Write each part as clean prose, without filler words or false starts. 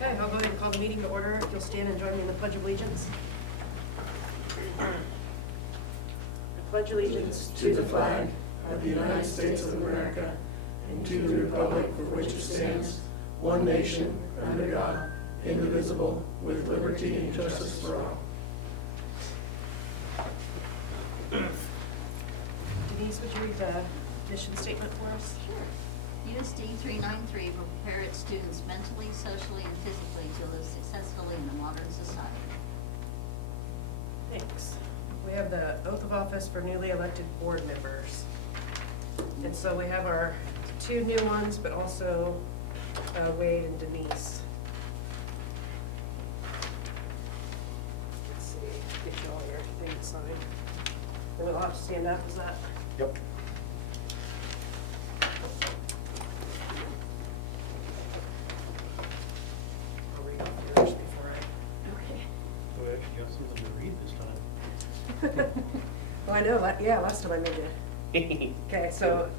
Okay, I'll go ahead and call the meeting to order. If you'll stand and join me in the Pledge of Allegiance. I pledge allegiance To the flag of the United States of America and to the republic for which it stands, one nation, under God, indivisible, with liberty and justice for all. Denise, would you read the mission statement for us? Sure. USD 393 will prepare its students mentally, socially, and physically to live successfully in a modern society. Thanks. We have the oath of office for newly elected board members. And so we have our two new ones, but also Wade and Denise. Let's see, get you all your things signed. And we'll have to stand up, is that? Yep. I'll read off yours before I. Okay. Oh, we actually got something to read this time. Well, I know, yeah, last time I made you. Okay, so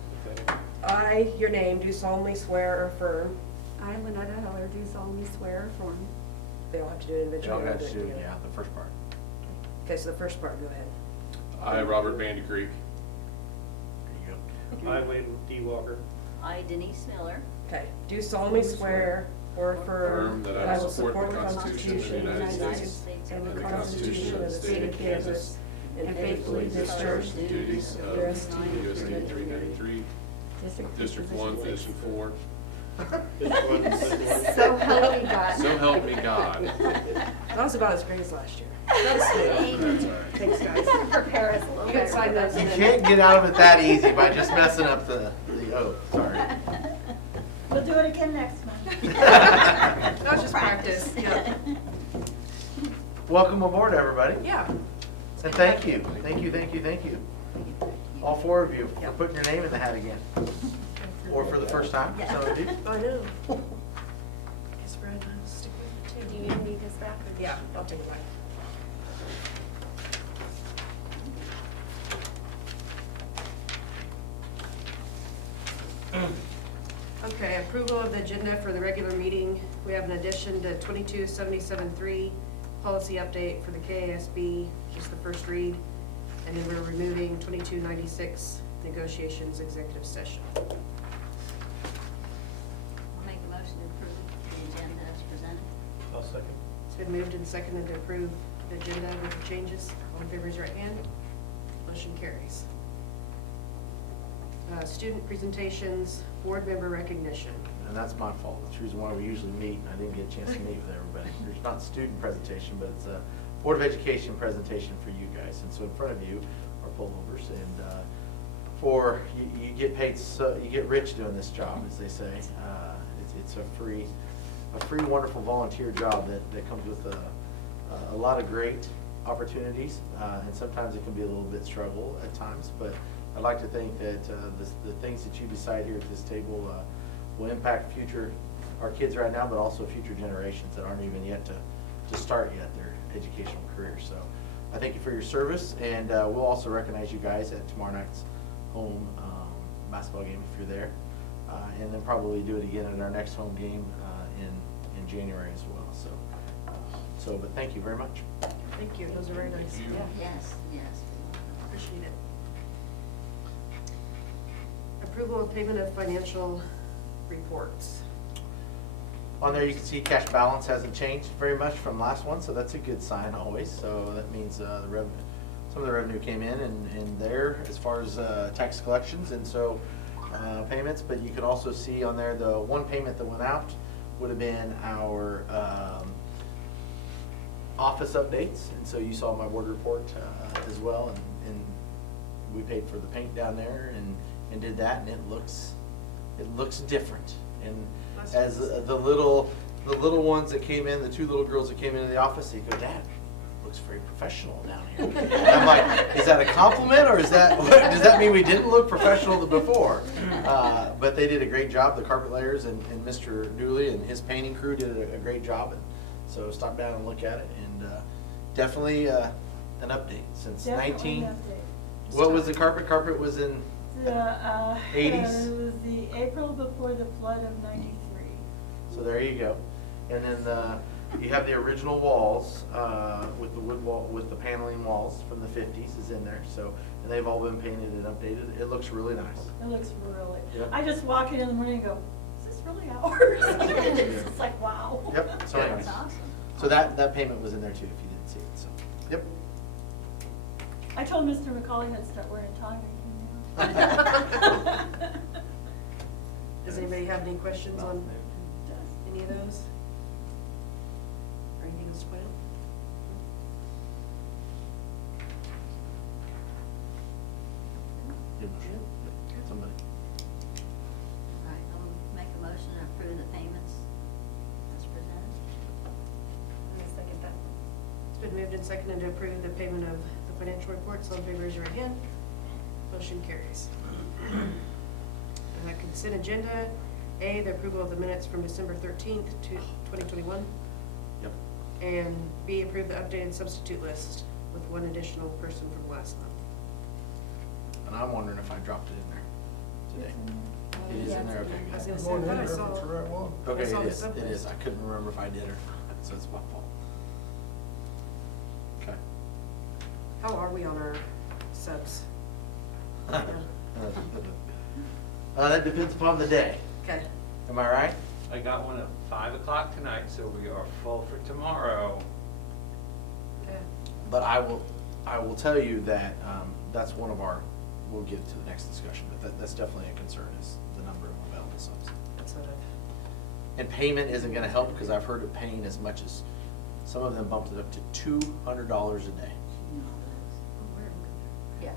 I, your name, do solemnly swear or affirm. I, Lynetta Heller, do solemnly swear or affirm. They all have to do it They individually. all or got do to it do, together? yeah, the first part. Okay, so the first part, go ahead. I, Robert Vandy Creek. There you go. I, Wade D. Walker, I, Denise Miller, Okay, do solemnly swear or affirm Affirm that I will support the Constitution of the United States and and the the Constitution of the State of Kansas, and faithfully discharge the duties of USD 393, District 1, Division 4. District 1, District 1. So help me God. So help me God. That was about as great as last year. That was smooth. That's all right. Thanks, guys. Prepare us a little You bit. can sign those You and then. can't get out of it that easy by just messing up the oath, sorry. We'll do it again next month. That was just practice, yeah. Welcome aboard, everybody. Yeah. And thank you, thank you, thank you, thank you. All four of you for Yep. putting your name in the hat again. Or for the first time, for some of you. I know. Guess Brad, I'll stick with it Do too. you need this back? Or Yeah, I'll take it back. Okay, approval of the agenda for the regular meeting. We have an addition to 2277-3, policy update for the KASB, just the first read. And then we're removing 2296, negotiations executive session. I'll make a motion to approve the agenda as presented. I'll second. It's been moved and seconded to approve the agenda with the changes. All in favor, raise your right hand. Motion carries. Student presentations, board member recognition. And that's my fault. That's the reason why we usually meet, and I didn't get a chance to meet with everybody. There's not a student presentation, but it's a Board of Education presentation for you guys. And so in front of you are pullovers, and for, you get paid, so you get rich doing this job, as they say. It's a free, wonderful volunteer job that comes with a lot of great opportunities, and sometimes it can be a little bit struggle at times, but I'd like to think that the things that you decide here at this table will impact our kids right now, but also future generations that aren't even yet to start yet their educational career. So I thank you for your service, and we'll also recognize you guys at tomorrow night's home basketball game if you're there, and then probably do it again at our next home game in January as well. So, but thank you very much. Thank you, those are very nice. Thank you. Yeah, Yes, yes. appreciate it. Approval of payment of financial reports. On there, you can see cash balance hasn't changed very much from last one, so that's a good sign always. So that means some of the revenue came in there as far as tax collections, and so payments. But you can also see on there the one payment that went out would have been our office updates, and so you saw my board report as well, and we paid for the paint down there and did that, and it looks different. And as the little ones that came in, the two little girls that came into the office, they go, "Dad, looks very professional down here." And I'm like, is that a compliment, or does that mean we didn't look professional before? But they did a great job. The carpet layers and Mr. Dooley and his painting crew did a great job. And so stop down and look at it, and definitely an update since Definitely 19. an update. What was the carpet? Carpet was in The, 80s? It was the April before the flood of '93. So there you go. And then you have the original walls with the wood wall, with the paneling walls from the 50s is in there. So, and they've all been painted and updated. It looks really nice. It looks really, Yeah. I just walk in the morning and go, is this really ours? It's like, wow. Yep. So anyways, That's awesome. so that payment was in there too, if you didn't see it. So, yep. I told Mr. McCauley I'd start wearing a tie. Does anybody have any questions on any of those? Or anything else to point out? Good motion. Yep. Somebody. All right, I'll make a motion to approve the payments as presented. Second that. It's been moved and seconded to approve the payment of the financial reports. All in favor, raise your right hand. Motion carries. Consent agenda, A, the approval of the minutes from December 13th to 2021. Yep. And B, approve the updated substitute list with one additional person from last month. And I'm wondering if I dropped it in there today. It is in there, okay, I was good. gonna say, One I in thought I there if saw. it's the right one. Okay, I saw it the is, sub it is. list. I couldn't remember if I did or not, so it's my fault. Okay. How are we on our subs? That depends upon the day. Okay. Am I right? I got one at 5 o'clock tonight, so we are full for tomorrow. Okay. But I will tell you that that's one of our, we'll get to the next discussion, but that's definitely a concern, is the number of available subs. That's what I've. And payment isn't gonna help, because I've heard it paying as much as, some of them bumped it up to $200 a day. Yeah.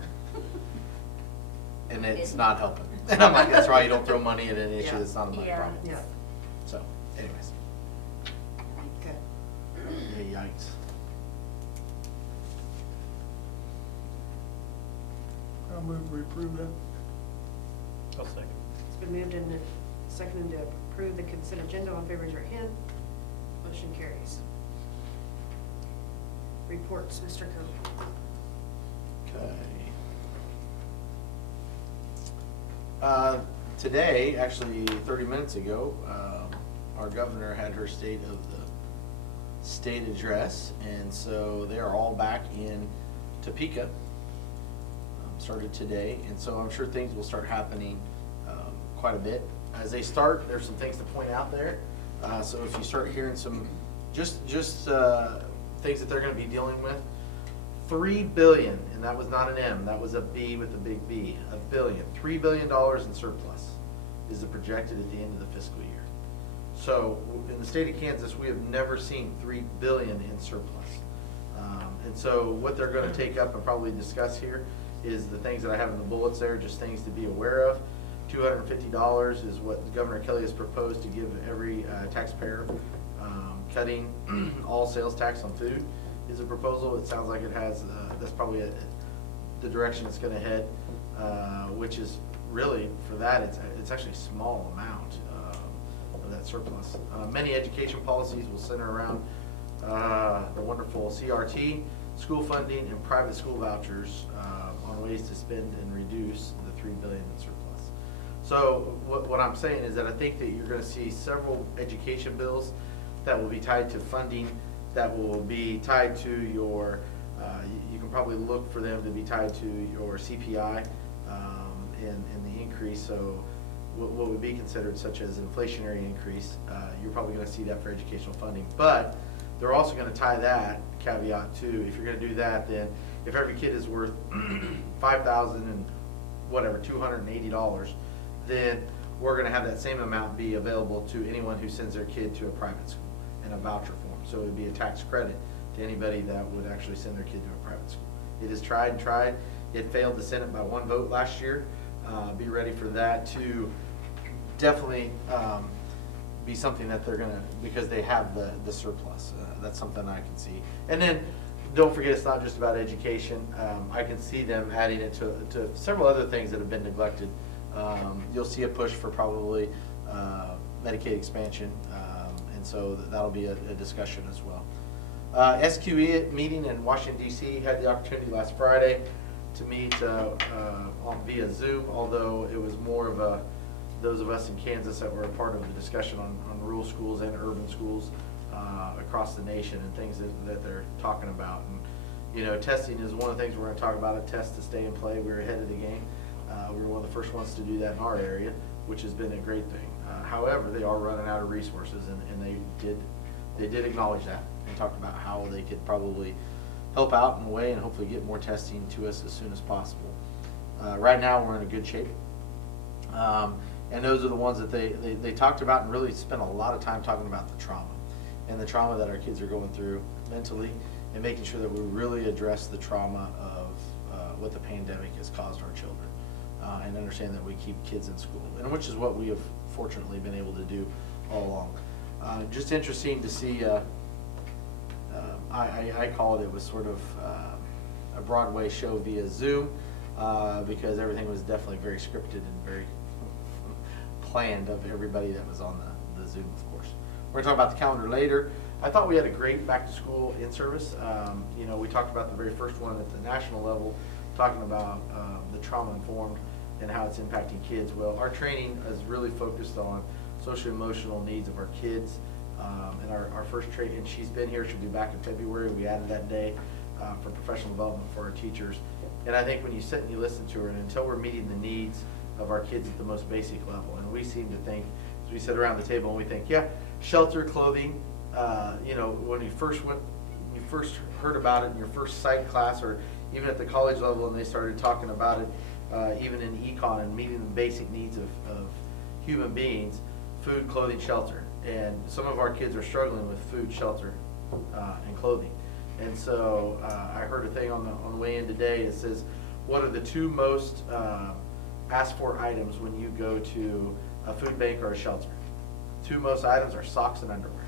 And it's not helping. And I'm like, that's why you don't throw money at an issue Yeah. that's not a money Yeah. problem. Yeah. So, anyways, Okay. yeah, yikes. I'll move we approve that. I'll second. It's been moved and seconded to approve the consent agenda. All in favor, raise your hand. Motion carries. Reports, Mr. Cody. Okay. Today, actually 30 minutes ago, our governor had her state of the state address, and so they are all back in Topeka. Started today, and so I'm sure things will start happening quite a bit. As they start, there's some things to point out there. So if you start hearing some, just things that they're gonna be dealing with, $3 billion, and that was not an M, that was a B with a big B, a billion. $3 billion in surplus is the projected at the end of the fiscal year. So in the state of Kansas, we have never seen $3 billion in surplus. And so what they're gonna take up and probably discuss here is the things that I have in the bullets there, just things to be aware of. $250 is what Governor Kelly has proposed to give every taxpayer. Cutting all sales tax on food is a proposal. It sounds like it has, that's probably the direction it's gonna head, which is really, for that, it's actually a small amount of that surplus. Many education policies will center around the wonderful CRT, school funding, and private school vouchers on ways to spend and reduce the $3 billion in surplus. So what I'm saying is that I think that you're gonna see several education bills that will be tied to funding, that will be tied to your, you can probably look for them to be tied to your CPI and the increase. So what would be considered such as inflationary increase, you're probably gonna see that for educational funding. But they're also gonna tie that caveat to, if you're gonna do that, then if every kid is worth $5,000 and whatever, $280, then we're gonna have that same amount be available to anyone who sends their kid to a private school in a voucher form. So it would be a tax credit to anybody that would actually send their kid to a private school. It is tried and tried. It failed the Senate by 1 vote last year. Be ready for that to definitely be something that they're gonna, because they have the surplus. That's something I can see. And then, don't forget, it's not just about education. I can see them adding it to several other things that have been neglected. You'll see a push for probably Medicaid expansion, and so that'll be a discussion as well. SQE meeting in Washington, D.C. had the opportunity last Friday to meet via Zoom, although it was more of those of us in Kansas that were a part of the discussion on rural schools and urban schools across the nation and things that they're talking about. And, you know, testing is one of the things we're gonna talk about, a test to stay and play. We're ahead of the game. We were one of the first ones to do that in our area, which has been a great thing. However, they are running out of resources, and they did acknowledge that and talked about how they could probably help out in a way and hopefully get more testing to us as soon as possible. Right now, we're in a good shape. And those are the ones that they talked about and really spent a lot of time talking about the trauma and the trauma that our kids are going through mentally, and making sure that we really address the trauma of what the pandemic has caused our children, and understand that we keep kids in school, and which is what we have fortunately been able to do all along. Just interesting to see, I call it was sort of a Broadway show via Zoom, because everything was definitely very scripted and very planned of everybody that was on the Zoom, of course. We're gonna talk about the calendar later. I thought we had a great back to school in-service. You know, we talked about the very first one at the national level, talking about the trauma informed and how it's impacting kids. Well, our training is really focused on social emotional needs of our kids. And our first training, and she's been here, she'll be back in February. We added that day for professional development for our teachers. And I think when you sit and you listen to her, and until we're meeting the needs of our kids at the most basic level, and we seem to think, as we sit around the table and we think, yeah, shelter, clothing, you know, when you first heard about it in your first psych class, or even at the college level, and they started talking about it, even in econ, and meeting the basic needs of human beings, food, clothing, shelter. And some of our kids are struggling with food, shelter, and clothing. And so I heard a thing on the way in today. It says, what are the two most asked for items when you go to a food bank or a shelter? Two most items are socks and underwear.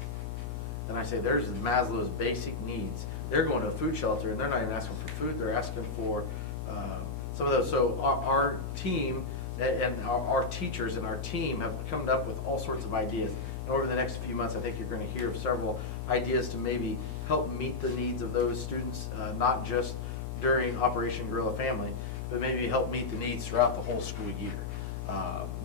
And I say, there's Maslow's basic needs. They're going to a food shelter, and they're not even asking for food. They're asking for some of those. So our team and our teachers and our team have come up with all sorts of ideas. And over the next few months, I think you're going to hear of several ideas to maybe help meet the needs of those students, not just during Operation Guerrilla Family, but maybe help meet the needs throughout the whole school year.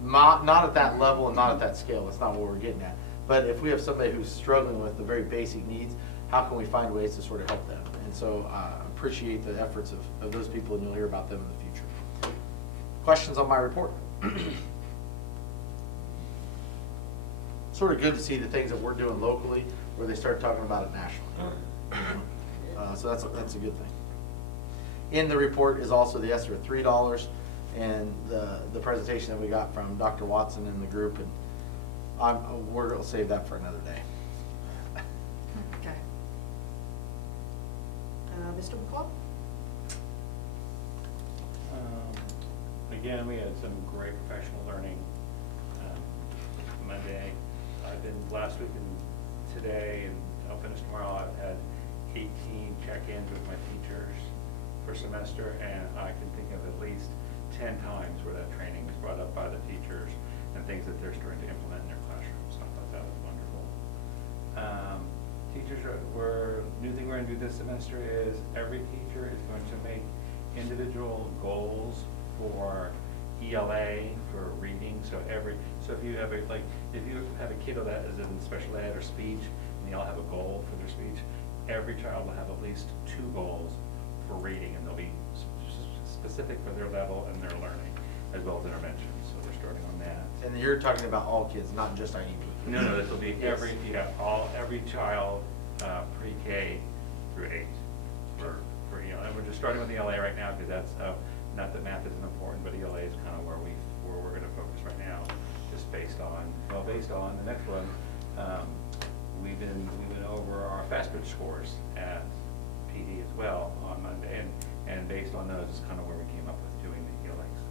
Not at that level and not at that scale. That's not what we're getting at. But if we have somebody who's struggling with the very basic needs, how can we find ways to sort of help them? And so I appreciate the efforts of those people, and you'll hear about them in the future. Questions on my report? Sort of good to see the things that we're doing locally where they start talking about it nationally. So that's a good thing. In the report is also the ESSER $3 and the presentation that we got from Dr. Watson and the group, and we're going to save that for another day. Okay. Mr. McCall? Again, we had some great professional learning Monday. I've been last week and today, and I'll finish tomorrow. I've had 18 check-ins with my teachers for semester, and I can think of at least 10 times where that training was brought up by the teachers and things that they're starting to implement in their classrooms. So I thought that was wonderful. Teachers new thing we're going to do this semester is every teacher is going to make individual goals for ELA, for reading. So if you have a kiddo that is in special ed or speech, and they all have a goal for their speech, every child will have at least 2 goals for reading, and they'll be specific for their level and their learning, as well as interventions. So we're starting on that. And you're talking about all kids, not just IEP. No, this will be every child, pre-K through 8 for ELA. And we're just starting with ELA right now, because that's not that math isn't important, but ELA is kind of where we're going to focus right now, just based on the next one. We went over our FastBridge scores at PD as well on Monday, and based on those is kind of where we came up with doing the ELAs.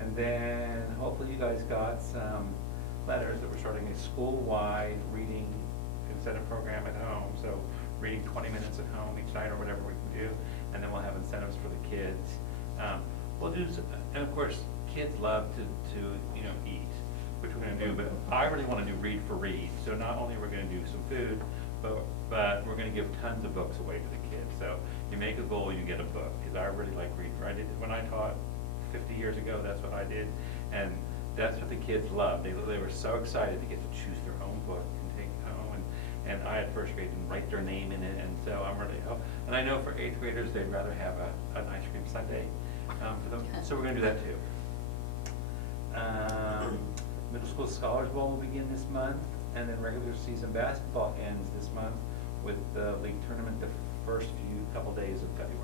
And then hopefully you guys got some letters that we're starting a school-wide reading incentive program at home. So reading 20 minutes at home each night or whatever we can do, and then we'll have incentives for the kids. We'll do, and of course, kids love to eat, which we're going to do. But I really want to do read for read. So not only are we going to do some food, but we're going to give tons of books away to the kids. So you make a goal, you get a book. Because I really like reading. I did when I taught 50 years ago. That's what I did, and that's what the kids loved. They were so excited to get to choose their own book and take it home. And I had first grade and write their name in it, and so I'm really, and I know for 8th graders, they'd rather have an ice cream sundae for them, so we're gonna do that too. Middle school scholars bowl will begin this month, and then regular season basketball ends this month with the league tournament the first couple days of February.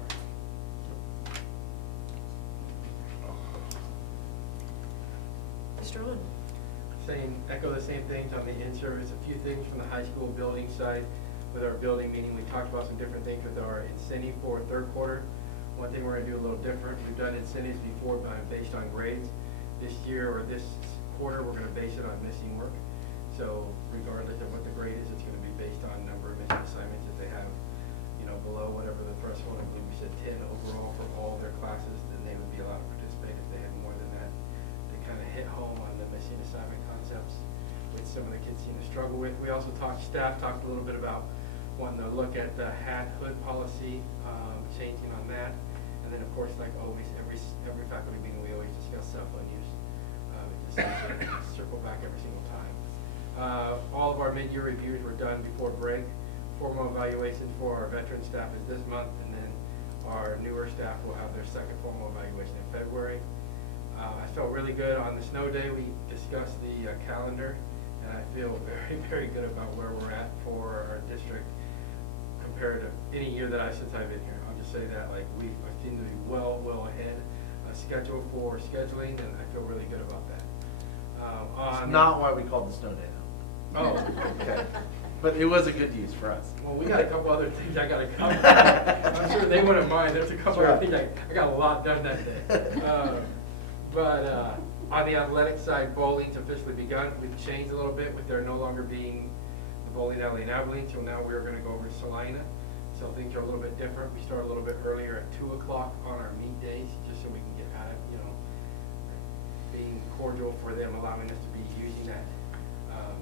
Mr. Lund? Echo the same things on the in-service. A few things from the high school building side. With our building meeting, we talked about some different things with our incentive for third quarter. One thing we're gonna do a little different, we've done incentives before based on grades. This year or this quarter, we're gonna base it on missing work. So regardless of what the grade is, it's gonna be based on number of missing assignments. If they have, below whatever the threshold, I believe we said 10 overall for all their classes, then they would be allowed to participate. If they had more than that, they kind of hit home on the missing assignment concepts, which some of the kids seem to struggle with. We also staff talked a little bit about wanting to look at the hat hood policy, changing on that. And then of course, like always, every faculty meeting, we always discuss cell phone use. It just circle back every single time. All of our mid-year reviews were done before break. Formal evaluation for our veteran staff is this month, and then our newer staff will have their second formal evaluation in February. I felt really good on the snow day. We discussed the calendar, and I feel very, very good about where we're at for our district compared to any year since I've been here. I'll just say that, like, we seem to be well ahead schedule for scheduling, and I feel really good about that. It's not why we called the snow day, though. Oh, Okay. But it was a good use for us. well, we got a couple other things I gotta cover. I'm sure they wouldn't mind. There's a couple other things I got a lot done that day. But on the athletic side, bowling's officially begun. We've changed a little bit with there no longer being the bowling alley in Abilene, so now we're gonna go over to Salina. So things are a little bit different. We start a little bit earlier at 2 o'clock on our meet days, just so we can get out of, being cordial for them, allowing us to be using that,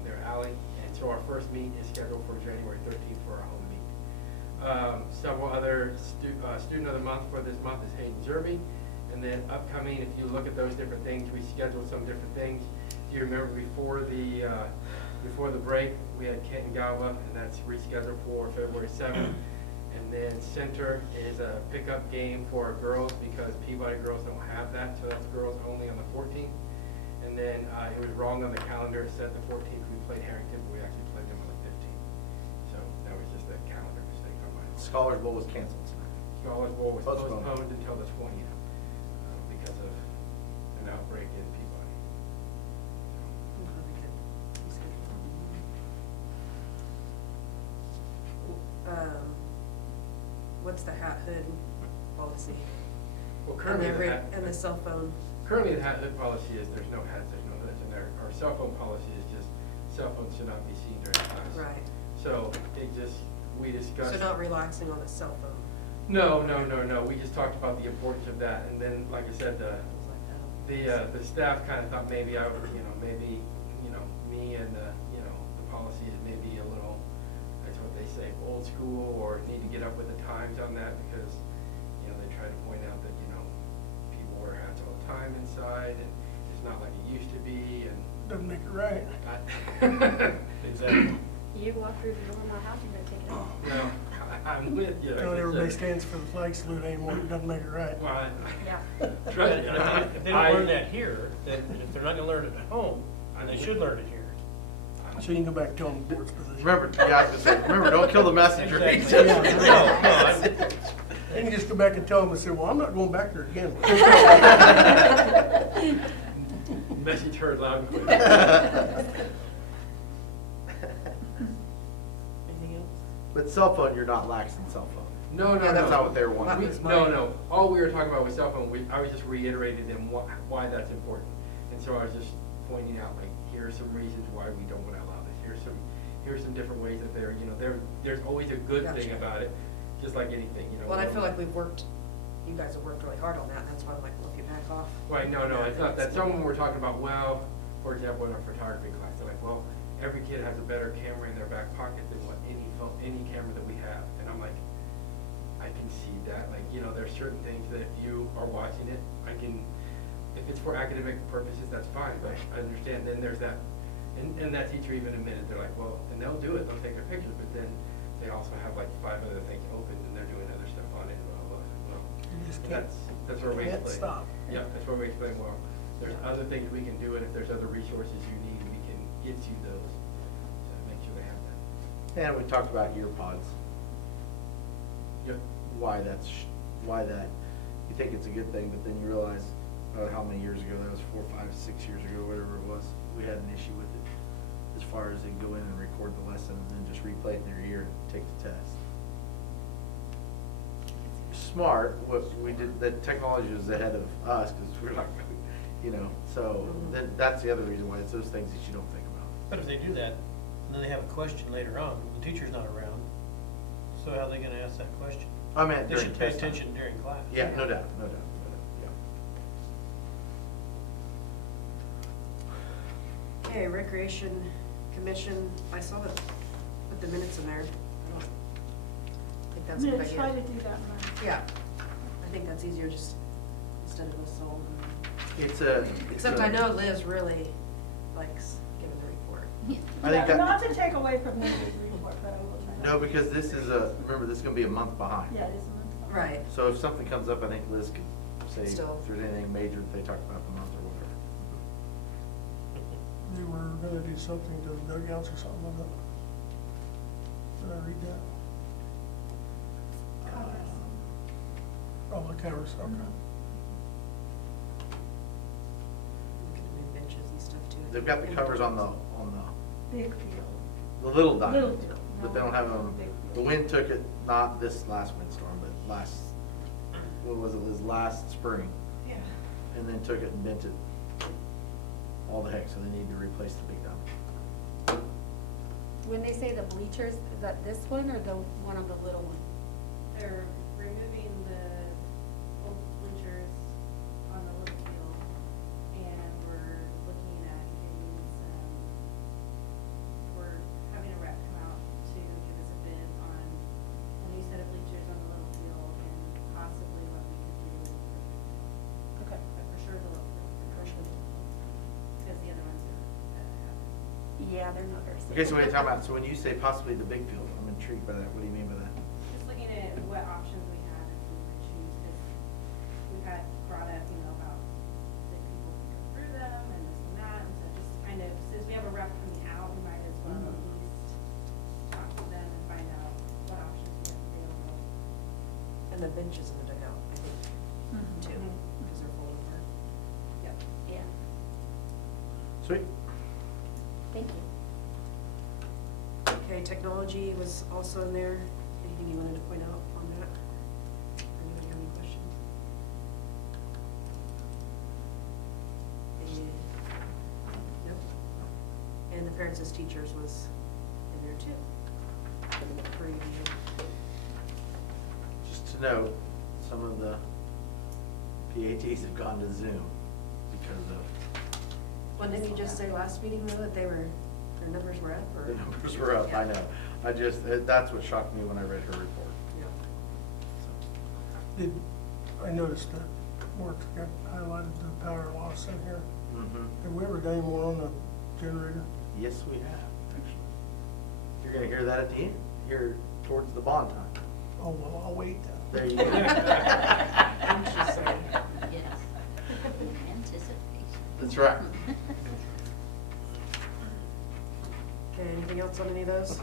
their alley. And so our first meet is scheduled for January 13th for our home meet. Several other student of the month for this month is Hayden Rsvp. And then upcoming, if you look at those different things, we scheduled some different things. Do you remember before the break, we had Kenton Gawa, and that's rescheduled for February 7th. And then center is a pickup game for our girls because Peabody girls don't have that, so that's girls only on the 14th. And then it was wrong on the calendar. It said the 14th we played Harrington, but we actually played them on the 15th. So that was just a calendar mistake on my part. Scholars Bowl was canceled. Scholars Bowl was Postponed. postponed until the 20th because of an outbreak in Peabody. What's the hat hood policy? Well, currently And the cell phone? Currently, the hat hood policy is there's no hats, there's no hoods, and our cell phone policy is just cell phones should not be seen during class. Right. So we discussed. So not relaxing on the cell phone? No. We just talked about the importance of that, and then, like I said, the staff kind of thought maybe I would, maybe, me and the policy is maybe a little, that's what they say, old school, or need to get up with the times on that because, they try to point out that, people wear hats all the time inside, and it's not like it used to be, and. Doesn't make it right. Exactly. You walk through the door of my house, you're gonna take it off. No, I'm with you. like Not I everybody said. stands for the flag salute anymore, it doesn't make it right. Well, Yeah. trust me, If they don't learn that here, then if they're not gonna learn it at home, then they should learn it here. So you can go back and tell them the board's position. Remember, don't kill the messenger. Exactly. No, Then you just go back and tell them and say, well, I'm not going back there again. Message heard loud and clear. Anything else? But cell phone, you're not laxing cell phone. No. That's not what they were wanting. That was No. All we were talking about was cell phone. I was just reiterating them why that's important. And so I was just pointing out, like, here are some reasons why we don't want to allow this. Here's some different ways that there's always a good thing Gotcha. about it, just like anything, Well, I feel like you guys have worked really hard on that, and that's why I'm like, well, if you back off. Right, no, it's not that. Some of them were talking about, well, for example, in our photography class, they're like, well, every kid has a better camera in their back pocket than what any camera that we have. And I'm like, I can see that. Like, there's certain things that if you are watching it, if it's for academic purposes, that's fine, but I understand then there's that, and that teacher even admitted, they're like, well, in and they'll do it, they'll take their pictures, but then they also have like 5 other things open, and they're doing other stuff on it, and blah, blah, blah. You just can't- That's where we can't explain. stop. Yeah, that's where we explain, well, there's other things we can do, and if there's other resources you need, we can get you those, so make sure they have that. And we talked about ear pods, Yep. why that, you think it's a good thing, but then you realize, how many years ago, that was 4, 5, 6 years ago, whatever it was, we had an issue with it, as far as they can go in and record the lesson and then just replay it in their ear and take the test. Smart, what we did, the technology was ahead of us, because we're not, so then that's the other reason why it's those things that you don't think about. But if they do that, and then they have a question later on, the teacher's not around, so how are they gonna ask that question? I meant They during should pay test time. attention during class. Yeah, no doubt, yeah. Okay, Recreation Commission, I saw that, put the minutes in there. I don't think that's a good Let's idea. try to do that one. Yeah, I think that's easier just instead of us all. Except I know Liz really likes giving the report. I think that, Not to take away from Linda's report, but I will try. no, because this is remember, this is gonna be a month behind. Yeah, it is a month. Right. So if something comes up, I think Liz could say if Still. there's anything major that they talked about the month or whatever. They were gonna do something to the dugouts or something like that. Did I read that? Oh, the covers, okay. We could move benches and stuff too. They've got the covers on the Big field. little Little diamond, field, but they don't have them. Big The field. wind took it, not this last windstorm, but what was it, Liz, last spring, Yeah. and then took it and bent it all the heck, so they need to replace the big diamond. When they say the bleachers, is that this one or the one on the little one? They're removing the old bleachers on the little field, and we're looking at getting some, we're having a rep come out to give us a bid on a new set of bleachers on the little field and possibly what we could do with the big field. Okay. But for sure the little field, for sure, because the other ones are, Yeah, they're not very safe. Okay, so what are you talking about? So when you say possibly the big field, I'm intrigued by that. What do you mean by that? just looking at what options we have if we would choose, because we've had brought up, about that people can go through them and this and that, and so just kind of, since we have a rep coming out, we might as well at least talk to them and find out what options we have available. And the benches in the dugout, I think, too, Mhm. because they're falling apart. Yep. Yeah, Sweet. thank you. Okay, technology was also in there. Anything you wanted to point out on that? Or anybody have any questions? Nope. And the parents as teachers was in there too. Pretty good. Just to note, some of the PATs have gone to Zoom because of Well, didn't you just say last meeting though that their numbers were up or? the numbers were up, I know. That's what shocked me when I read her report. Yeah. I noticed that Mark got highlighted the power loss in here. Have we ever done any more on the generator? Yes, we have, actually. You're gonna hear that at the end, here towards the bond time. Oh, well, I'll wait then. There you go. Anxiously. Yes. Anticipation. That's right. Okay, anything else on any of those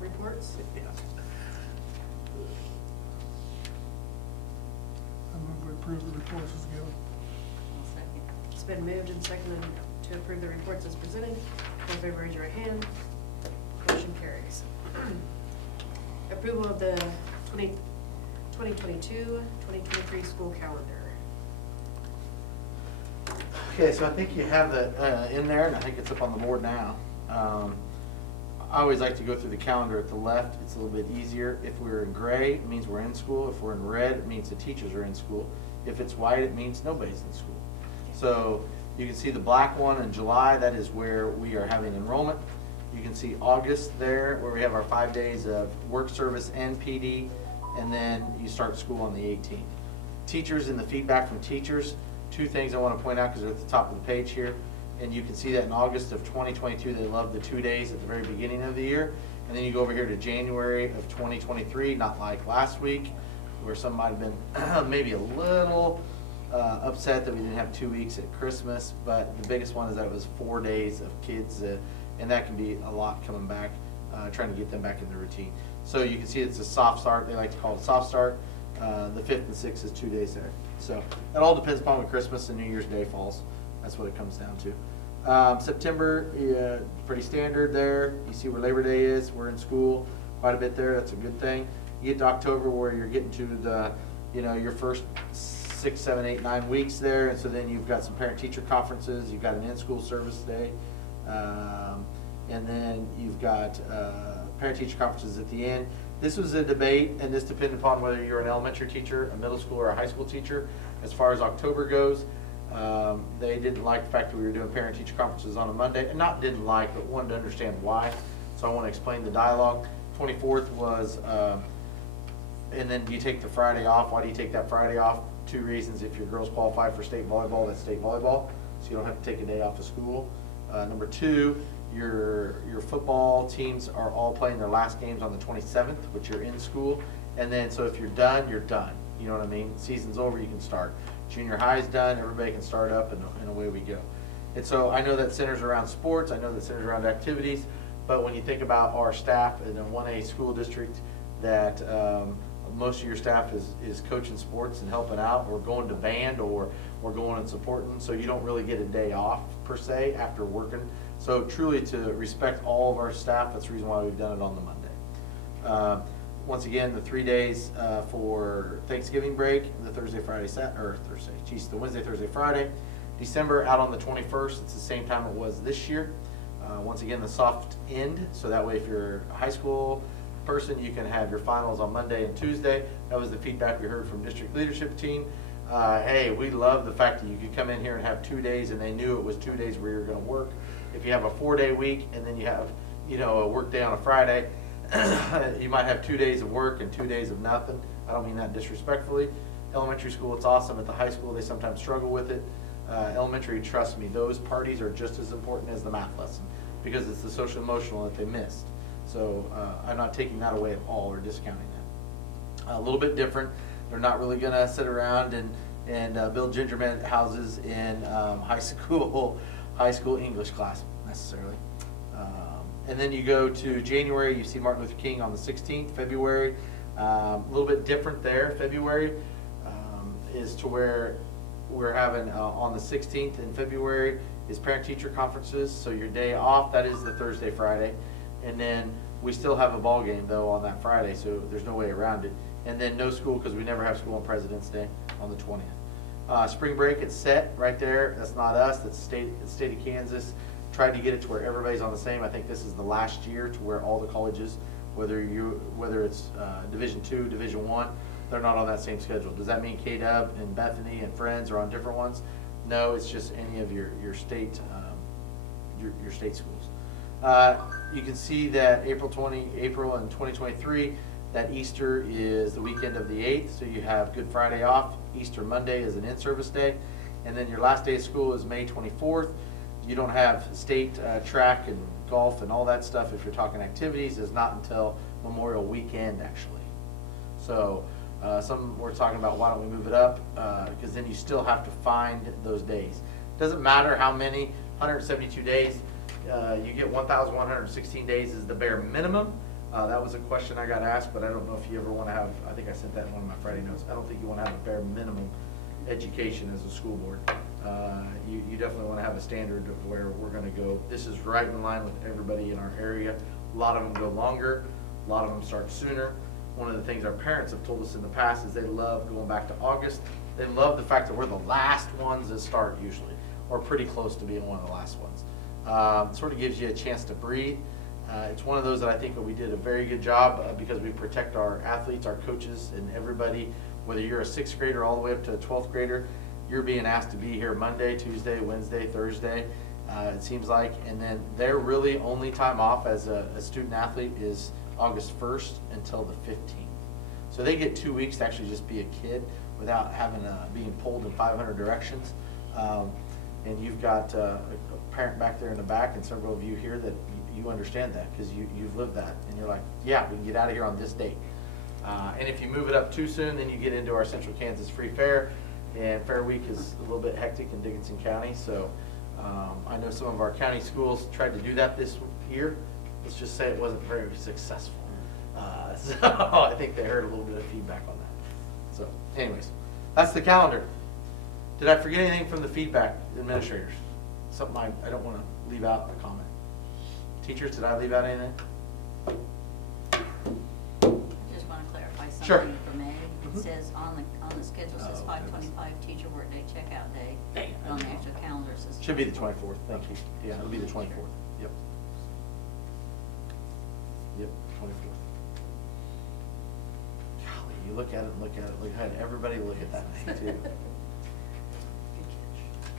reports? I move we approve the reports as given. I'll second. It's been moved and seconded to approve the reports as presented. All in favor, raise your right hand. Motion carries. Approval of the 2022-2023 school calendar. Okay, so I think you have that in there, and I think it's up on the board now. I always like to go through the calendar at the left. It's a little bit easier. If we're in gray, it means we're in school. If we're in red, it means the teachers are in school. If it's white, it means nobody's in school. So you can see the black one in July. That is where we are having enrollment. You can see August there, where we have our 5 days of work service and PD, and then you start school on the 18th. Teachers and the feedback from teachers, 2 things I want to point out because they're at the top of the page here. And you can see that in August of 2022, they loved the 2 days at the very beginning of the year. And then you go over here to January of 2023, not like last week, where some might have been maybe a little upset that we didn't have 2 weeks at Christmas. But the biggest one is that it was 4 days of kids, and that can be a lot coming back, trying to get them back in the routine. So you can see it's a soft start. They like to call it a soft start. The 5th and 6th is 2 days there. So it all depends upon when Christmas and New Year's Day falls. That's what it comes down to. September, pretty standard there. You see where Labor Day is. We're in school quite a bit there. That's a good thing. You get to October where you're getting to the, your first 6, 7, 8, 9 weeks there. And so then you've got some parent-teacher conferences. You've got an in-school service day. And then you've got parent-teacher conferences at the end. This was a debate, and this depended upon whether you're an elementary teacher, a middle school, or a high school teacher. As far as October goes, they didn't like the fact that we were doing parent-teacher conferences on a Monday, and not didn't like, but wanted to understand why. So I want to explain the dialogue. 24th was, and then do you take the Friday off? Why do you take that Friday off? 2 reasons. If your girls qualify for state volleyball, that's state volleyball, so you don't have to take a day off of school. Number 2, your football teams are all playing their last games on the 27th, which you're in school. And then, so if you're done, you're done. You know what I mean? Season's over, you can start. Junior high's done, everybody can start up, and away we go. And so I know that centers around sports, I know that centers around activities, but when you think about our staff in a 1A school district, that most of your staff is coaching sports and helping out, or going to band, or going and supporting, so you don't really get a day off per se after working. So truly, to respect all of our staff, that's the reason why we've done it on the Monday. Once again, the 3 days for Thanksgiving break, the Wednesday, Thursday, Friday. December out on the 21st, it's the same time it was this year. Once again, the soft end, so that way if you're a high school person, you can have your finals on Monday and Tuesday. That was the feedback we heard from district leadership team. Hey, we love the fact that you could come in here and have 2 days, and they knew it was 2 days where you were going to work. If you have a 4-day week and then you have, a work day on a Friday, you might have 2 days of work and 2 days of nothing. I don't mean that disrespectfully. Elementary school, it's awesome. At the high school, they sometimes struggle with it. Elementary, trust me, those parties are just as important as the math lesson, because it's the social emotional that they missed. So I'm not taking that away at all or discounting that. A little bit different. They're not really going to sit around and build gingerbread houses in high school English class necessarily. And then you go to January, you see Martin Luther King on the 16th. February, a little bit different there. February is to where we're having on the 16th in February is parent-teacher conferences. So your day off, that is the Thursday, Friday. And then we still have a ball game though on that Friday, so there's no way around it. And then no school, because we never have school on President's Day on the 20th. Spring break, it's set right there. That's not us, that's the state of Kansas. Tried to get it to where everybody's on the same. I think this is the last year to where all the colleges, whether it's Division II, Division I, they're not on that same schedule. Does that mean KW and Bethany and Friends are on different ones? No, it's just any of your state your state schools. You can see that April in 2023, that Easter is the weekend of the 8th, so you have Good Friday off. Easter Monday is an in-service day. And then your last day of school is May 24th. You don't have state track and golf and all that stuff, if you're talking activities, is not until Memorial Weekend, actually. So some were talking about why don't we move it up, because then you still have to find those days. Doesn't matter how many, 172 days, you get 1,116 days is the bare minimum. That was a question I got asked, but I don't know if you ever want to have, I think I sent that in one of my Friday notes, I don't think you want to have a bare minimum education as a school board. You definitely want to have a standard of where we're going to go. This is right in line with everybody in our area. A lot of them go longer, a lot of them start sooner. One of the things our parents have told us in the past is they love going back to August. They love the fact that we're the last ones that start usually, or pretty close to being one of the last ones. Sort of gives you a chance to breathe. It's one of those that I think that we did a very good job because we protect our athletes, our coaches, and everybody. Whether you're a 6th grader all the way up to a 12th grader, you're being asked to be here Monday, Tuesday, Wednesday, Thursday, it seems like. And then their really only time off as a student athlete is August 1st until the 15th. So they get 2 weeks to actually just be a kid without having being pulled in 500 directions. And you've got a parent back there in the back and several of you here that you understand that because you've lived that. And you're like, yeah, we can get out of here on this date. And if you move it up too soon, then you get into our Central Kansas Free Fair. And Fair Week is a little bit hectic in Dickinson County. So I know some of our county schools tried to do that this year. Let's just say it wasn't very successful. So I think they heard a little bit of feedback on that. So anyways, that's the calendar. Did I forget anything from the feedback, administrators? Something I don't want to leave out a comment. Teachers, did I leave out anything? I just want to clarify Sure. something for May. Mhm. It says on the schedule says Oh, 5/25 teacher workday checkout day. Dang it. But on the actual calendar it says. Should be the 24th, thank you. Yeah, it'll be the 24th. Yep. Yep, 24th. Golly, you look at it and look at it. Look, had everybody look at that thing too.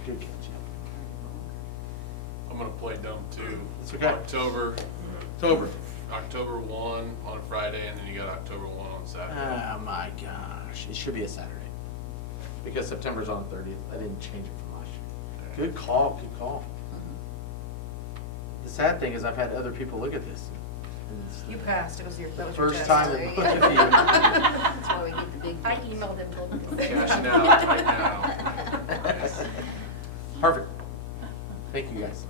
Good catch, yeah. I'm gonna play dumb too. It's okay. October October. 1 on a Friday, and then you got October 1 on Saturday. Oh my gosh, it should be a Saturday. Because September's on the 30th. I didn't change it from last year. Good call, good call. The sad thing is I've had other people look at this. and it's You passed, that was your First test. time There in you go. That's why we get the big. I emailed him, told him to say Cashing that. out right now. Perfect. Thank you, guys.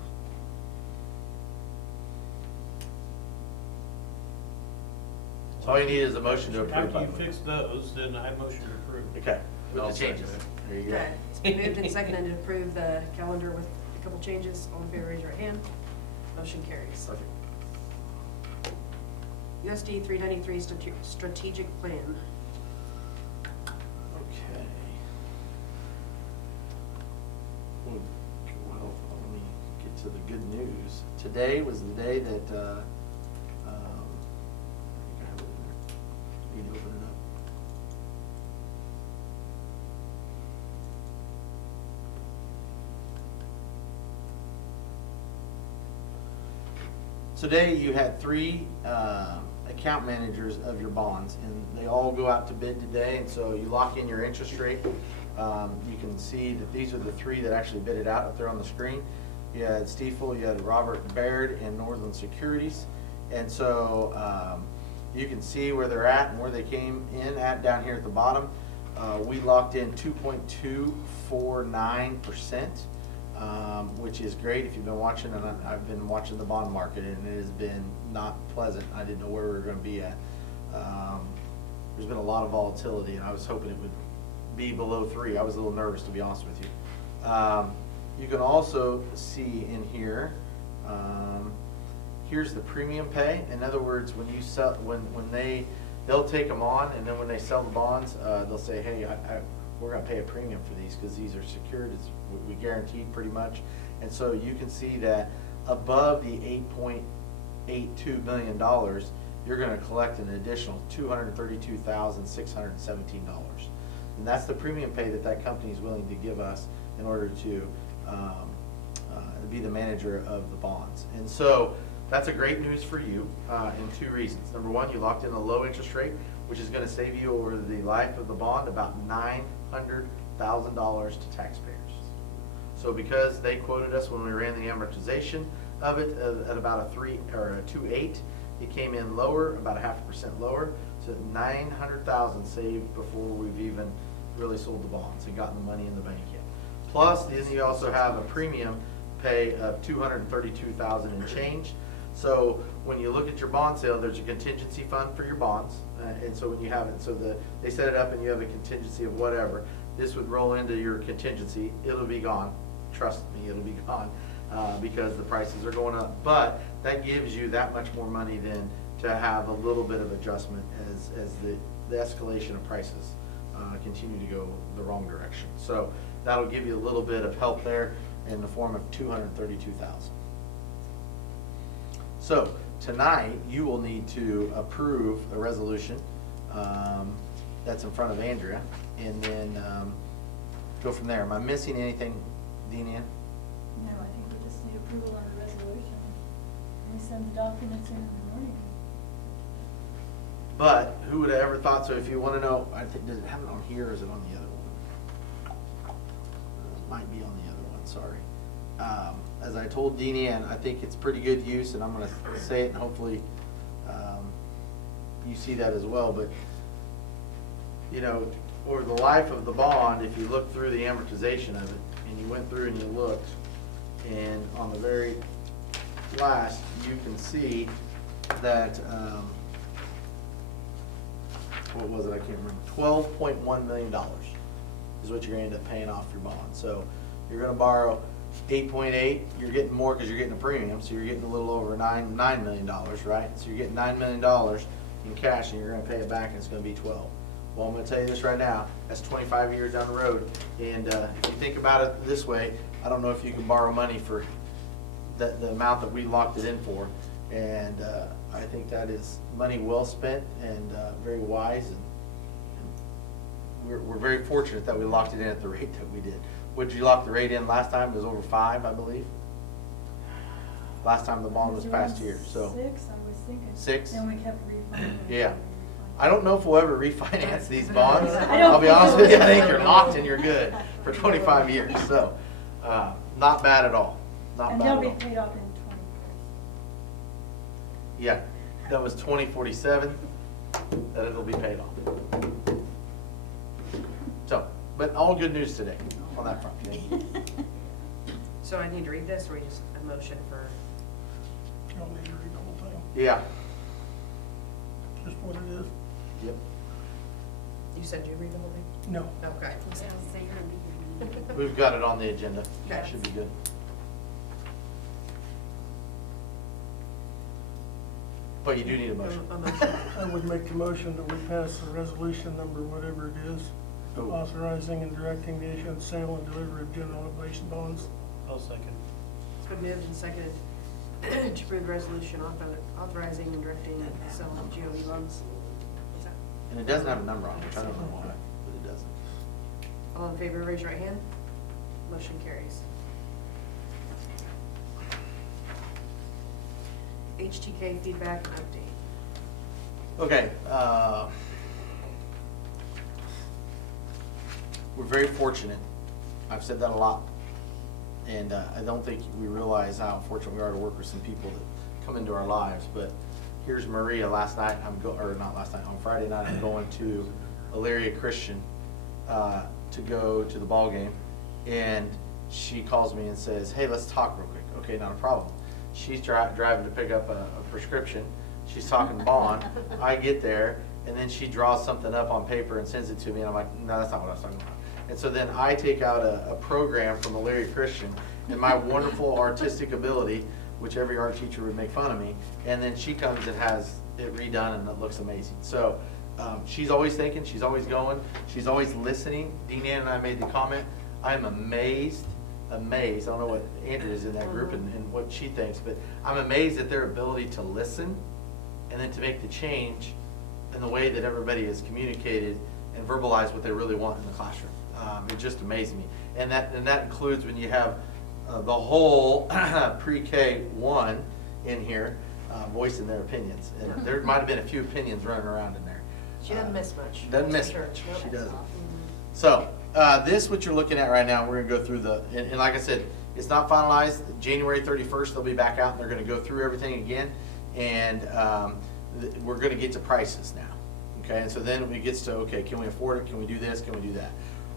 So all you need is a motion to approve. After by you the way. fix those, then I motion to approve. Okay, with I'll the changes. second There you go. Okay, it's been moved and seconded to approve the calendar with a couple changes. All in favor, raise your right hand. Motion carries. Perfect. USD 393 strategic plan. Okay. Well, let me get to the good news. Today was the day that, I think I have it in there. Need to open it up. Today you had three account managers of your bonds, and they all go out to bid today, and so you lock in your interest rate. You can see that these are the three that actually bid it out up there on the screen. You had Stiefel, you had Robert Baird, and Northland Securities. And so you can see where they're at and where they came in at down here at the bottom. We locked in 2.249%. Which is great if you've been watching, and I've been watching the bond market, and it has been not pleasant. I didn't know where we were going to be at. There's been a lot of volatility, and I was hoping it would be below 3. I was a little nervous, to be honest with you. You can also see in here, here's the premium pay. In other words, when you sell, they'll take them on, and then when they sell the bonds, they'll say, hey, we're going to pay a premium for these because these are secured. We guaranteed pretty much. And so you can see that above the $8.82 million, you're going to collect an additional $232,617. And that's the premium pay that company is willing to give us in order to be the manager of the bonds. And so that's a great news for you in two reasons. Number one, you locked in a low interest rate, which is going to save you over the life of the bond about $900,000 to taxpayers. So because they quoted us when we ran the amortization of it at about a 3 or a 2.8, it came in lower, about 0.5% lower, so $900,000 saved before we've even really sold the bonds and gotten the money in the bank yet. Plus, then you also have a premium pay of $232,000 and change. So when you look at your bond sale, there's a contingency fund for your bonds, and so when you have it, so they set it up and you have a contingency of whatever. This would roll into your contingency. It'll be gone. Trust me, it'll be gone because the prices are going up. But that gives you that much more money then to have a little bit of adjustment as the escalation of prices continue to go the wrong direction. So that'll give you a little bit of help there in the form of $232,000. So tonight, you will need to approve a resolution that's in front of Andrea, and then go from there. Am I missing anything, Dean Ann? No, I think we just need approval on the resolution. We send the documents in the morning. But who would have ever thought, so if you want to know, I think, does it have it on here or is it on the other one? It might be on the other one. sorry. As I told Deanie, and I think it's pretty good use, and I'm gonna say it, and hopefully, you see that as well, but, you know, over the life of the bond, if you look through the amortization of it, and you went through and you looked, and on the very last, you can see that, what was it, I can't remember, $12.1 million is what you're gonna end up paying off your bond. So you're gonna borrow 8.8, you're getting more because you're getting a premium, so you're getting a little over $9 million, right? So you're getting $9 million in cash, and you're gonna pay it back, and it's gonna be 12. Well, I'm gonna tell you this right now, that's 25 years down the road, and if you think about it this way, I don't know if you can borrow money for the amount that we locked it in for, and I think that is money well spent and very wise, and we're very fortunate that we locked it in at the rate that we did. What did you lock the rate in last time? It was over 5, I believe. Last time the bond was passed here, so. 6, I was thinking. 6? Then we kept refinancing. Yeah. I don't know if we'll ever refinance these bonds. I don't I'll be think honest so. with you, I think you're locked and you're good for 25 years, so, not bad at all, not And bad they'll at be all. paid off in 20 Yeah, that was 2047, that it'll be paid off. So, but all good news today on that front. Thank you. So I need to read this, or just a motion for, I'll need to read the whole thing, Yeah, just what it is. yep. you said you read the whole thing? No. Okay. We've got it on the agenda. Okay. Should be good. But you do need a motion. A motion. I would make the motion that we pass the resolution number, whatever it is, Oh. authorizing and directing the issuance, sale, and delivery of general obligation bonds. I'll second. It's been moved and seconded to approve the resolution authorizing and directing the sale of GOE loans. What's that? And it doesn't have a number on it, I don't know why, but it doesn't. All in favor, raise your right hand. Motion carries. HTK feedback and update. Okay, we're very fortunate. I've said that a lot. And I don't think we realize how fortunate we are to work with some people that come into our lives. But here's Maria. Last night, on Friday night, I'm going to Elyria Christian to go to the ball game. And she calls me and says, hey, let's talk real quick. Okay, not a problem. She's driving to pick up a prescription. She's talking bond. I get there, and then she draws something up on paper and sends it to me, and I'm like, no, that's not what I was talking about. And so then I take out a program from Elyria Christian and my wonderful artistic ability, which every art teacher would make fun of me, and then she comes and has it redone, and it looks amazing. So she's always thinking, she's always going, she's always listening. Dean Ann and I made the comment, I'm amazed, I don't know what Andrew is in that group and what she thinks, but I'm amazed at their ability to listen and then to make the change in the way that everybody has communicated and verbalized what they really want in the classroom. It just amazed me. And that includes when you have the whole pre-K 1 in here voicing their opinions. And there might have been a few opinions running around in there. She doesn't miss much. Doesn't miss Sure. much. Nope. She doesn't. So this, what you're looking at right now, we're going to go through and like I said, it's not finalized. January 31st, they'll be back out and they're going to go through everything again. And we're going to get to prices now. Okay, and so then it gets to, okay, can we afford it? Can we do this? Can we do that?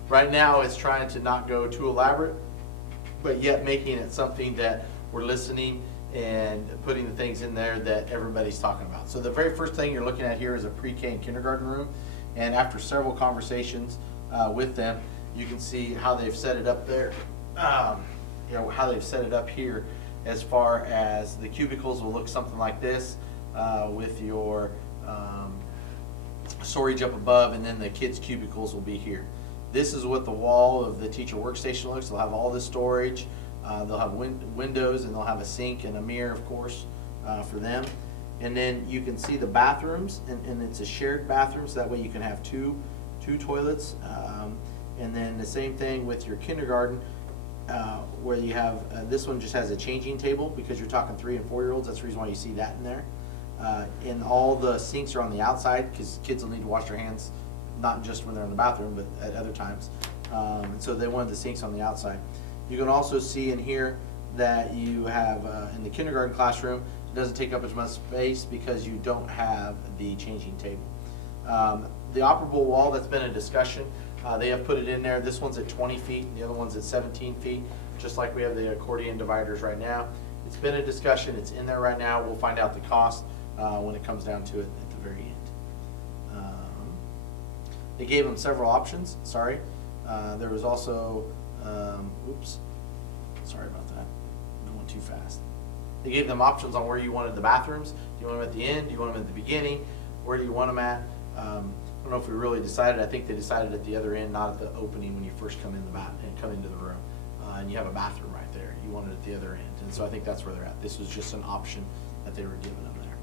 Right now, it's trying to not go too elaborate, but yet making it something that we're listening and putting the things in there that everybody's talking about. So the very first thing you're looking at here is a pre-K and kindergarten room. And after several conversations with them, you can see how they've set it up there. How they've set it up here as far as the cubicles will look something like this with your storage up above, and then the kids' cubicles will be here. This is what the wall of the teacher workstation looks. They'll have all this storage. They'll have windows, and they'll have a sink and a mirror, of course, for them. And then you can see the bathrooms, and it's a shared bathroom, so that way you can have two toilets. And then the same thing with your kindergarten, where you have, this one just has a changing table because you're talking 3 and 4 year olds. That's the reason why you see that in there. And all the sinks are on the outside because kids will need to wash their hands, not just when they're in the bathroom, but at other times. And so they wanted the sinks on the outside. You can also see in here that you have, in the kindergarten classroom, it doesn't take up as much space because you don't have the changing table. The operable wall, that's been a discussion. They have put it in there. This one's at 20 feet, and the other one's at 17 feet, just like we have the accordion dividers right now. It's been a discussion. It's in there right now. We'll find out the cost when it comes down to it at the very end. They gave them several options. Sorry. There was also, oops, sorry about that. I'm going too fast. They gave them options on where you wanted the bathrooms. Do you want them at the end? Do you want them at the beginning? Where do you want them at? I don't know if we really decided. I think they decided at the other end, not at the opening when you first come in the come into the room. And you have a bathroom right there. You want it at the other end. And so I think that's where they're at. This was just an option that they were giving them there.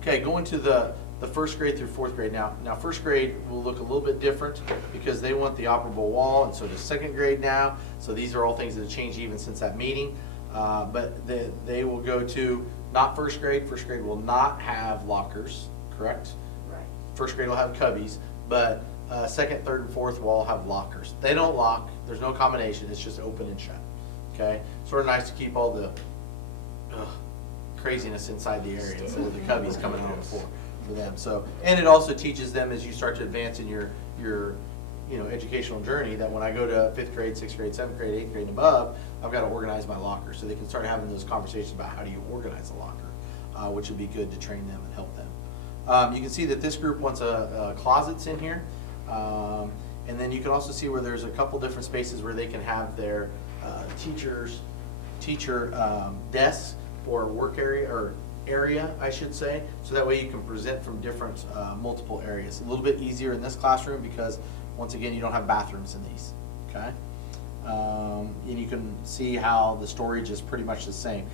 Okay, going to the first grade through fourth grade. Now first grade will look a little bit different because they want the operable wall, and so does second grade now. So these are all things that have changed even since that meeting. But they will go to not first grade. First grade will not have lockers, correct? Right. First grade will have cubbies, but second, third, and fourth will all have lockers. They don't lock. There's no combination. It's just open and shut. Okay? Sort of nice to keep all the craziness inside the area instead of the cubbies coming out on the floor for them. So, and it also teaches them as you start to advance in your educational journey that when I go to 5th grade, 6th grade, 7th grade, 8th grade and above, I've got to organize my locker. So they can start having those conversations about how do you organize a locker, which would be good to train them and help them. You can see that this group wants closets in here. And then you can also see where there's a couple different spaces where they can have their teacher desks or work area, I should say. So that way you can present from different multiple areas. A little bit easier in this classroom because once again, you don't have bathrooms in these, okay? And you can see how the storage is pretty much the same.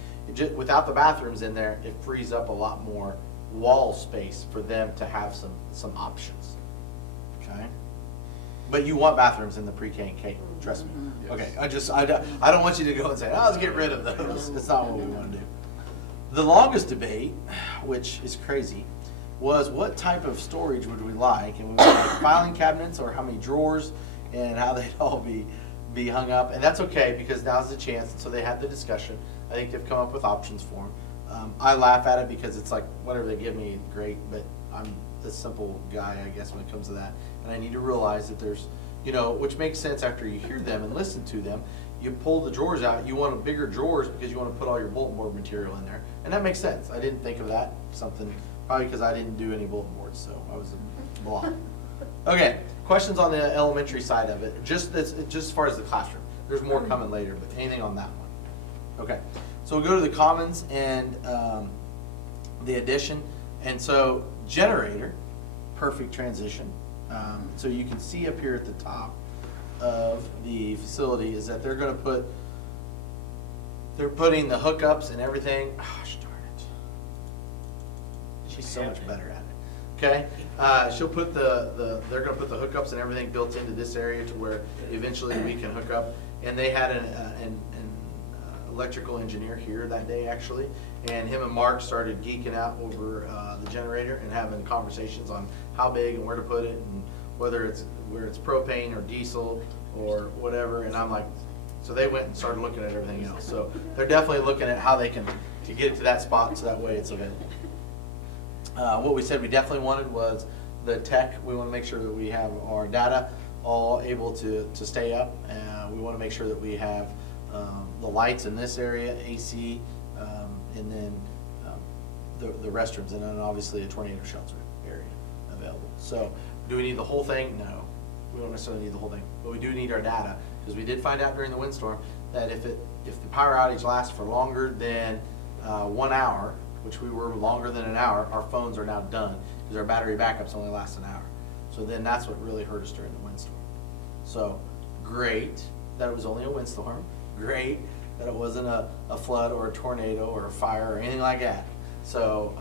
Without the bathrooms in there, it frees up a lot more wall space for them to have some options, okay? But you want bathrooms in the pre-K and K, trust me. Yes. Okay, I don't want you to go and say, oh, let's get rid of those. That's not what we want to do. The longest debate, which is crazy, was what type of storage would we like? And we would like filing cabinets or how many drawers and how they'd all be hung up. And that's okay because now's the chance. So they had the discussion. I think they've come up with options for them. I laugh at it because it's like whatever they give me, great. But I'm a simple guy, I guess, when it comes to that. And I need to realize that there's, which makes sense after you hear them and listen to them. You pull the drawers out, you want bigger drawers because you want to put all your bulletin board material in there. And that makes sense. I didn't think of that. Probably because I didn't do any bulletin boards, so I was a blah. Okay, questions on the elementary side of it, just as far as the classroom. There's more coming later, but anything on that one? Okay, so we'll go to the commons and the addition. And so generator, perfect transition. So you can see up here at the top of the facility is that they're putting the hookups and everything. Gosh darn it. She's so much better at it. Okay? She'll put they're gonna put the hookups and everything built into this area to where eventually we can hook up. And they had an electrical engineer here that day actually, and him and Mark started geeking out over the generator and having conversations on how big and where to put it and whether it's propane or diesel or whatever. And I'm like, so they went and started looking at everything else. So they're definitely looking at how they can to get it to that spot so that way it's available. What we said we definitely wanted was the tech. We want to make sure that we have our data all able to stay up. We want to make sure that we have the lights in this area, AC, and then the restrooms, and then obviously a tornado shelter area available. So do we need the whole thing? No, we don't necessarily need the whole thing, but we do need our data because we did find out during the windstorm that if the power outage lasts for longer than 1 hour, which we were longer than an hour, our phones are now done because our battery backups only last an hour. So then that's what really hurt us during the windstorm. So great that it was only a windstorm. Great that it wasn't a flood or a tornado or a fire or anything like that. So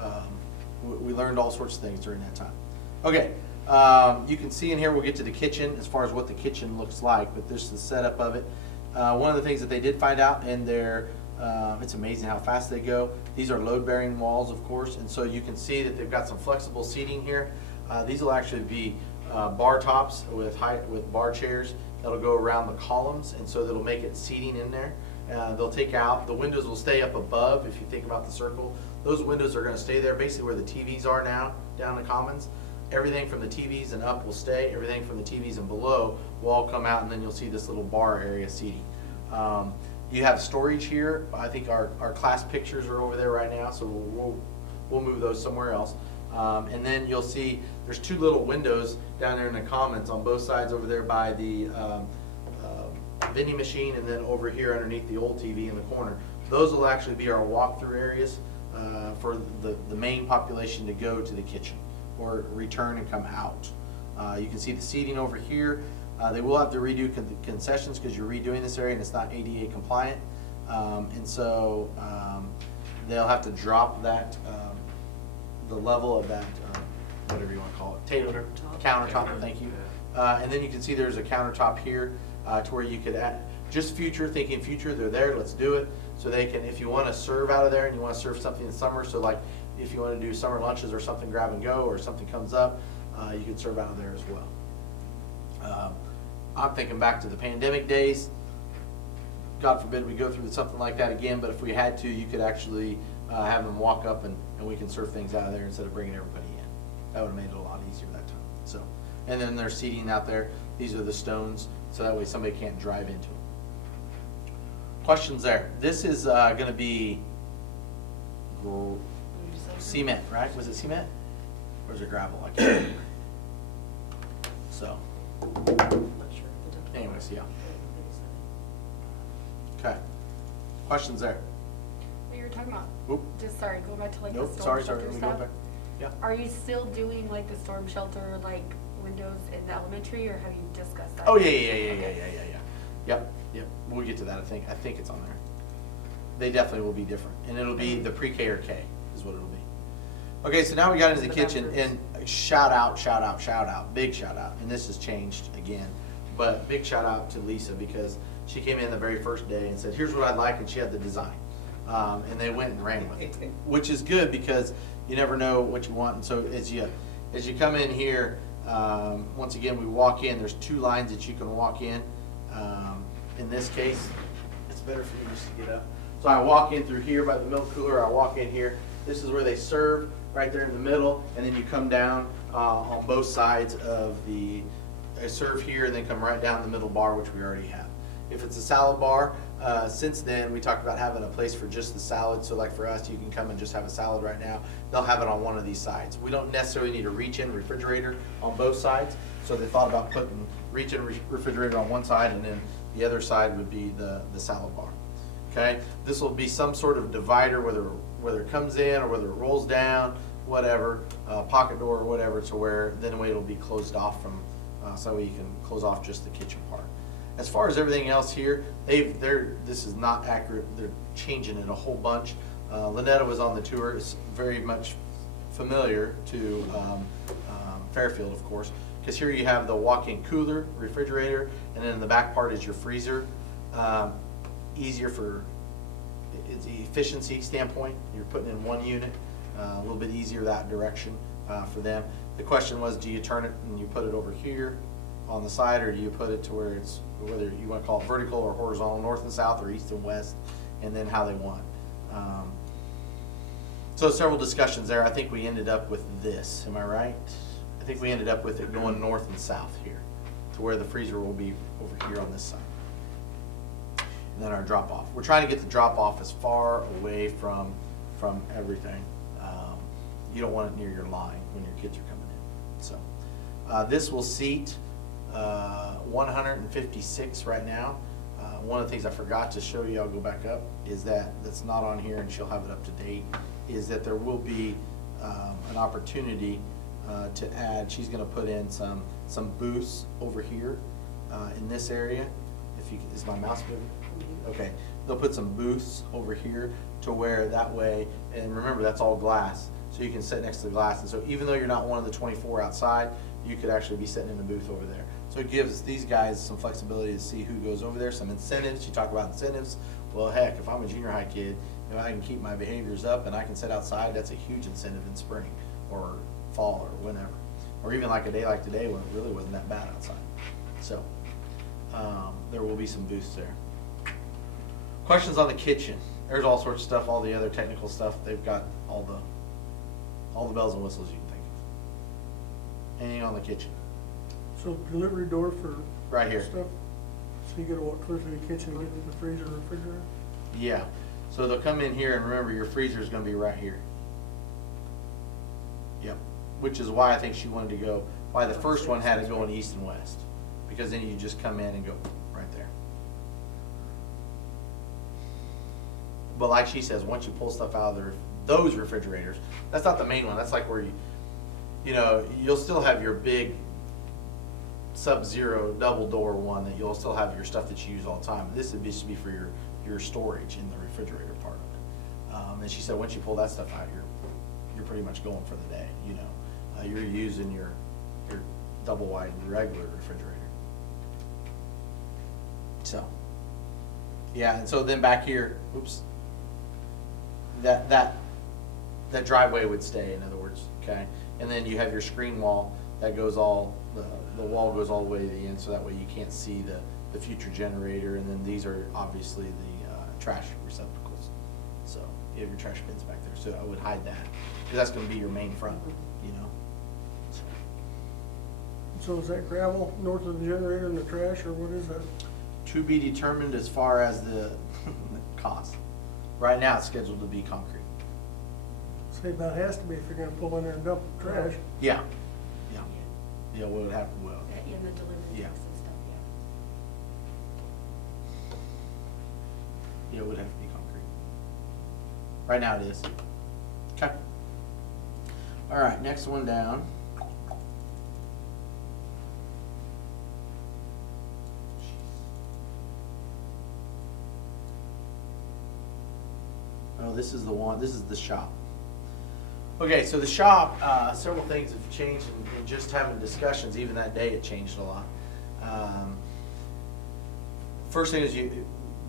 we learned all sorts of things during that time. Okay, you can see in here, we'll get to the kitchen as far as what the kitchen looks like, but this is the setup of it. One of the things that they did find out, and it's amazing how fast they go. These are load-bearing walls, of course, and so you can see that they've got some flexible seating here. These will actually be bar tops with bar chairs. that'll go around the columns, and so that'll make it seating in there. They'll take out, the windows will stay up above, if you think about the circle. Those windows are gonna stay there, basically where the TVs are now, down the commons. Everything from the TVs and up will stay, everything from the TVs and below will all come out, and then you'll see this little bar area seating. You have storage here. I think our class pictures are over there right now, so we'll move those somewhere else. And then you'll see there's two little windows down there in the commons on both sides over there by the vending machine, and then over here underneath the old TV in the corner. Those will actually be our walk-through areas for the main population to go to the kitchen or return and come out. You can see the seating over here. They will have to redo concessions because you're redoing this area and it's not ADA compliant. And so they'll have to drop that, the level of that, whatever you want to call it, table, countertop, thank you. And then you can see there's a countertop here to where you could add, just future, thinking future, they're there, let's do it. So they can, if you want to serve out of there and you want to serve something in summer, so like if you want to do summer lunches or something grab and go or something comes up, you can serve out of there as well. I'm thinking back to the pandemic days. God forbid we go through something like that again, but if we had to, you could actually have them walk up and we can serve things out of there instead of bringing everybody in. That would have made it a lot easier that time. So, and then there's seating out there. These are the stones, so that way somebody can't drive into them. Questions there? This is going to be cement, right? Was it cement? Or is it gravel? I can't remember. So, anyways, yeah. Okay. Questions there? What you were talking about, Oop. just sorry, go back to like the Nope, storm sorry, shelter let me stuff. go back. Yeah. Are you still doing like the storm shelter, like windows in the elementary, or have you discussed that? Oh, yeah. Yep. We'll get to that, I think it's on there. They definitely will be different, and it'll be the pre-K or K is what it'll be. Okay, so now we got into the kitchen, and shout out, big shout out, and this has changed again, but big shout out to Lisa because she came in the very first day and said, here's what I'd like, and she had the design. And they went and ran with it, which is good because you never know what you want. And so as you come in here, once again, we walk in, there's two lines that you can walk in. In this case, it's better for you just to get up. So I walk in through here by the milk cooler, I walk in here. This is where they serve, right there in the middle, and then you come down on both sides of the, I serve here and then come right down the middle bar, which we already have. If it's a salad bar, since then we talked about having a place for just the salad. So like for us, you can come and just have a salad right now. They'll have it on one of these sides. We don't necessarily need a reach-in refrigerator on both sides. So they thought about putting reach-in refrigerator on one side, and then the other side would be the salad bar. Okay, this will be some sort of divider, whether it comes in or whether it rolls down, whatever, pocket door or whatever, to where then it'll be closed off from, so that way you can close off just the kitchen part. As far as everything else here, this is not accurate. They're changing it a whole bunch. Lynetta was on the tour. It's very much familiar to Fairfield, of course, because here you have the walk-in cooler, refrigerator, and then in the back part is your freezer. Easier for it's the efficiency standpoint. You're putting in one unit, a little bit easier that direction for them. The question was, do you turn it and you put it over here on the side, or do you put it to where it's, whether you want to call it vertical or horizontal, north and south or east and west, and then how they want. So several discussions there. I think we ended up with this. Am I right? I think we ended up with it going north and south here, to where the freezer will be over here on this side. And then our drop off. We're trying to get the drop off as far away from everything. You don't want it near your line when your kids are coming in. So this will seat 156 right now. One of the things I forgot to show you, I'll go back up, is that's not on here, and she'll have it up to date, is that there will be an opportunity to add. She's going to put in some booths over here in this area. Is my mouse moving? Okay, they'll put some booths over here to where that way, and remember that's all glass, so you can sit next to the glass. And so even though you're not one of the 24 outside, you could actually be sitting in the booth over there. So it gives these guys some flexibility to see who goes over there, some incentives. You talk about incentives. Well, heck, if I'm a junior high kid, if I can keep my behaviors up and I can sit outside, that's a huge incentive in spring or fall or whenever. Or even like a day like today when it really wasn't that bad outside. So There will be some booths there. Questions on the kitchen? There's all sorts of stuff, all the other technical stuff. They've got all the bells and whistles you can think of. Anything on the kitchen? So delivery door for Right here. stuff? So you gotta walk clear through the kitchen and get to the freezer or refrigerator? Yeah. So they'll come in here, and remember, your freezer is going to be right here. Yep. Which is why I think she wanted to go, why the first one had it going east and west. Because then you just come in and go right there. But like she says, once you pull stuff out of those refrigerators, that's not the main one. That's like where you'll still have your big Sub-Zero double door one that you'll still have your stuff that you use all the time. This would just be for your storage in the refrigerator part of it. And she said once you pull that stuff out, you're pretty much going for the day. You're using your double wide regular refrigerator. So, yeah, and so then back here, oops, that driveway would stay, in other words, okay? And then you have your screen wall that goes the wall goes all the way to the end, so that way you can't see the future generator, and then these are obviously the trash receptacles. So you have your trash bins back there, so I would hide that, because that's gonna be your main front, So is that gravel north of the generator and the trash, or what is that? To be determined as far as the cost. Right now, it's scheduled to be concrete. Say about has to be if you're gonna pull in there and dump trash. Yeah, what would happen, well, In the delivery Yeah. trucks and stuff, it would have to be concrete. Right now it is. Okay. All right, next one down. Oh, this is the one, this is the shop. Okay, so the shop, several things have changed in just having discussions. Even that day, it changed a lot. First thing is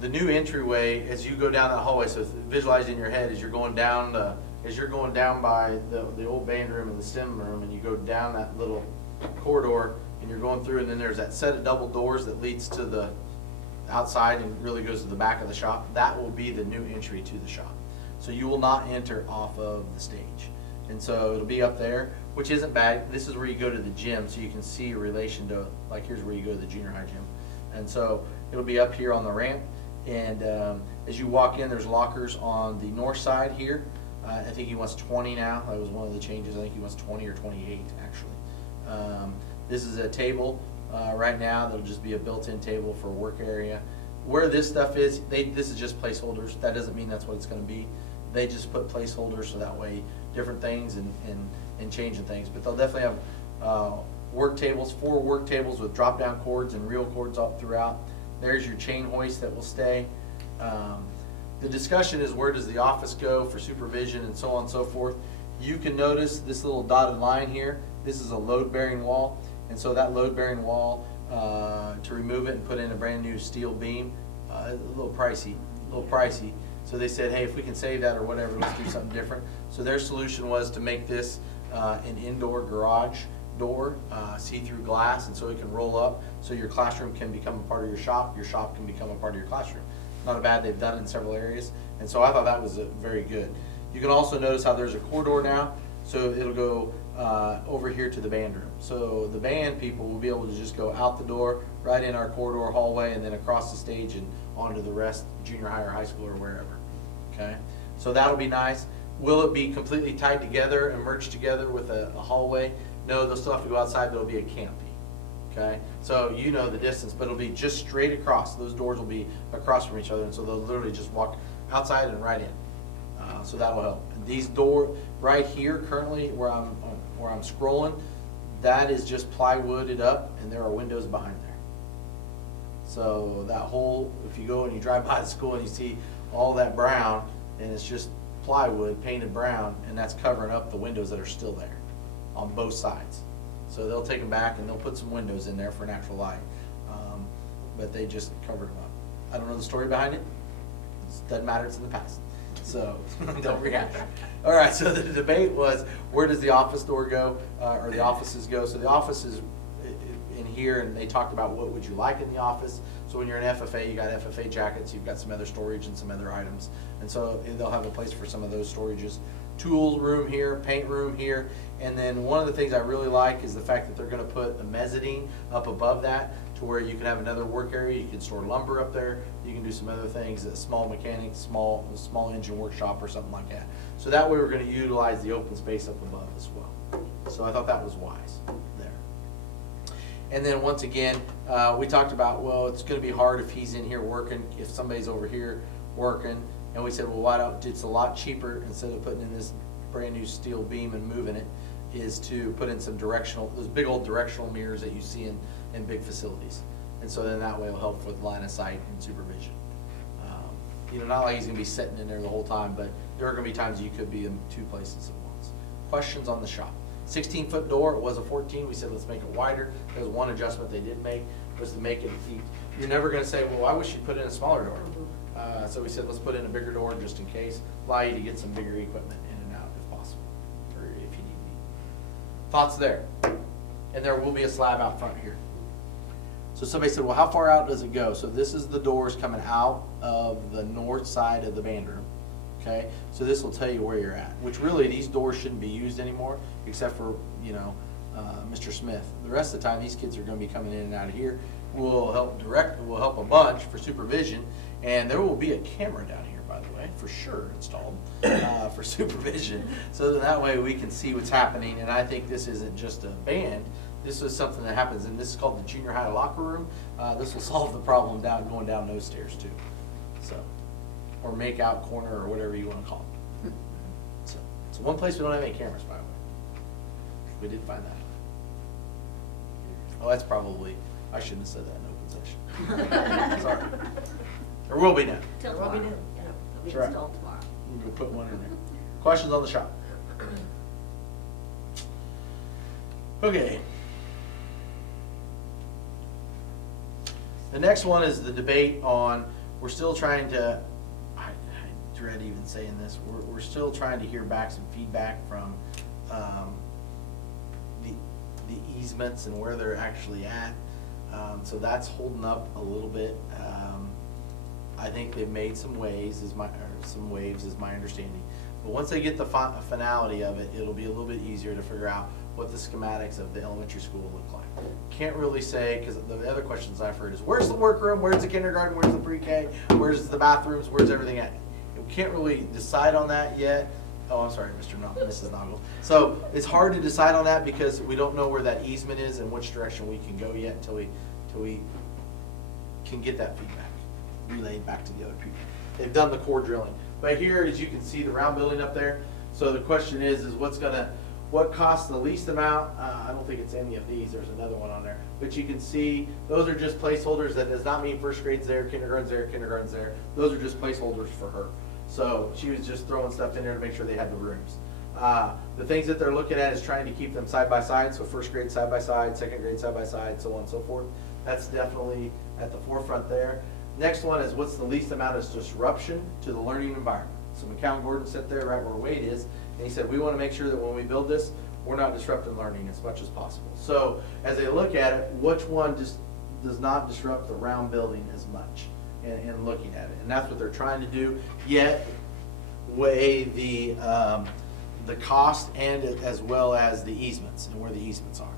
the new entryway as you go down that hallway. So visualize in your head as you're going down by the old band room and the STEM room, and you go down that little corridor, and you're going through, and then there's that set of double doors that leads to the outside and really goes to the back of the shop. That will be the new entry to the shop. So you will not enter off of the stage. And so it'll be up there, which isn't bad. This is where you go to the gym, so you can see a relation to, like, here's where you go to the junior high gym. And so it'll be up here on the ramp. And as you walk in, there's lockers on the north side here. I think he wants 20 now. That was one of the changes. I think he wants 20 or 28, actually. This is a table right now. That'll just be a built-in table for a work area. Where this stuff is, this is just placeholders. That doesn't mean that's what it's going to be. They just put placeholders so that way different things and changing things. But they'll definitely have work tables, 4 work tables with drop-down cords and reel cords up throughout. There's your chain hoist that will stay. The discussion is, where does the office go for supervision and so on and so forth. You can notice this little dotted line here. This is a load-bearing wall. And so that load-bearing wall, to remove it and put in a brand new steel beam, a little pricey. So they said, hey, if we can save that or whatever, let's do something different. So their solution was to make this an indoor garage door, see-through glass, and so it can roll up, so your classroom can become a part of your shop can become a part of your classroom. Not a bad, they've done it in several areas, and so I thought that was very good. You can also notice how there's a corridor now, so it'll go over here to the band room. So the band people will be able to just go out the door, right in our corridor hallway, and then across the stage and onto the rest, junior high or high school or wherever, okay? So that'll be nice. Will it be completely tied together and merged together with a hallway? No, they'll still have to go outside, but it'll be a canopy, okay? So you know the distance, but it'll be just straight across. Those doors will be across from each other, and so they'll literally just walk outside and right in. So that'll help. And these doors right here, currently where I'm scrolling, that is just plywooded up, and there are windows behind there. So that whole, if you go and you drive by the school and you see all that brown, and it's just plywood painted brown, and that's covering up the windows that are still there on both sides. So they'll take them back and they'll put some windows in there for natural light, but they just covered them up. I don't know the story behind it. It doesn't matter, it's in the past. So don't rehash. All right, so the debate was, where does the office door go, or the offices go? So the offices in here, and they talked about what would you like in the office. So when you're in FFA, you got FFA jackets, you've got some other storage and some other items. And so they'll have a place for some of those storages. Tool room here, paint room here, and then one of the things I really like is the fact that they're gonna put a mezzanine up above that to where you can have another work area, you can store lumber up there, you can do some other things, a small mechanic, small engine workshop or something like that. So that way we're gonna utilize the open space up above as well. So I thought that was wise there. And then once again, we talked about, well, it's gonna be hard if he's in here working, if somebody's over here working. And we said, well, why don't, it's a lot cheaper, instead of putting in this brand new steel beam and moving it, is to put in some directional, those big old directional mirrors that you see in big facilities. And so then that way it'll help with line of sight and supervision. You know, not like he's gonna be sitting in there the whole time, but there are gonna be times you could be in two places at once. Questions on the shop? 16-foot door, it was a 14, we said let's make it wider. There's one adjustment they did make, was to make it, you're never gonna say, well, I wish you'd put in a smaller door. So we said, let's put in a bigger door just in case, allow you to get some bigger equipment in and out if possible, or if you need be. Thoughts there? And there will be a slab out front here. So somebody said, well, how far out does it go? So this is the doors coming out of the north side of the band room. Okay, so this will tell you where you're at, which really these doors shouldn't be used anymore, except for, you know, Mr. Smith. The rest of the time, these kids are gonna be coming in and out of here. We'll help a bunch for supervision, and there will be a camera down here, by the way, for sure installed, for supervision. So that way we can see what's happening, and I think this isn't just a band, this is something that happens, and this is called the junior high locker room. This will solve the problem going down those stairs too. So, or make out corner or whatever you want to call it. So, it's one place we don't have any cameras, by the way. We did find that. Oh, that's probably, I shouldn't have said that in open session. Sorry. There will be none. Till There will be tomorrow. none. Yeah, it'll be That's right. installed tomorrow. We'll put one in there. Questions on the shop? Okay. The next one is the debate on, we're still trying to, I dread even saying this, we're still trying to hear back some feedback from the easements and where they're actually at. So that's holding up a little bit. I think they've made some waves, is my understanding. But once they get the finality of it, it'll be a little bit easier to figure out what the schematics of the elementary school look like. Can't really say, because the other questions I've heard is, where's the workroom, where's the kindergarten, where's the pre-K, where's the bathrooms, where's everything at? We can't really decide on that yet. Oh, I'm sorry, Mrs. Noggle. So it's hard to decide on that because we don't know where that easement is and which direction we can go yet until we can get that feedback relayed back to the other people. They've done the core drilling. But here, as you can see, the round building up there. So the question is what costs the least amount? I don't think it's any of these. There's another one on there. But you can see, those are just placeholders. That does not mean first grade's there, kindergarten's there, kindergarten's there. Those are just placeholders for her. So she was just throwing stuff in there to make sure they had the rooms. The things that they're looking at is trying to keep them side by side. So first grade side by side, second grade side by side, so on and so forth. That's definitely at the forefront there. Next one is what's the least amount of disruption to the learning environment. So McCown Gordon sat there right where Wade is, and he said, we want to make sure that when we build this, we're not disrupting learning as much as possible. So as they look at it, which one just does not disrupt the round building as much and looking at it. And that's what they're trying to do, yet weigh the cost and as well as the easements and where the easements are.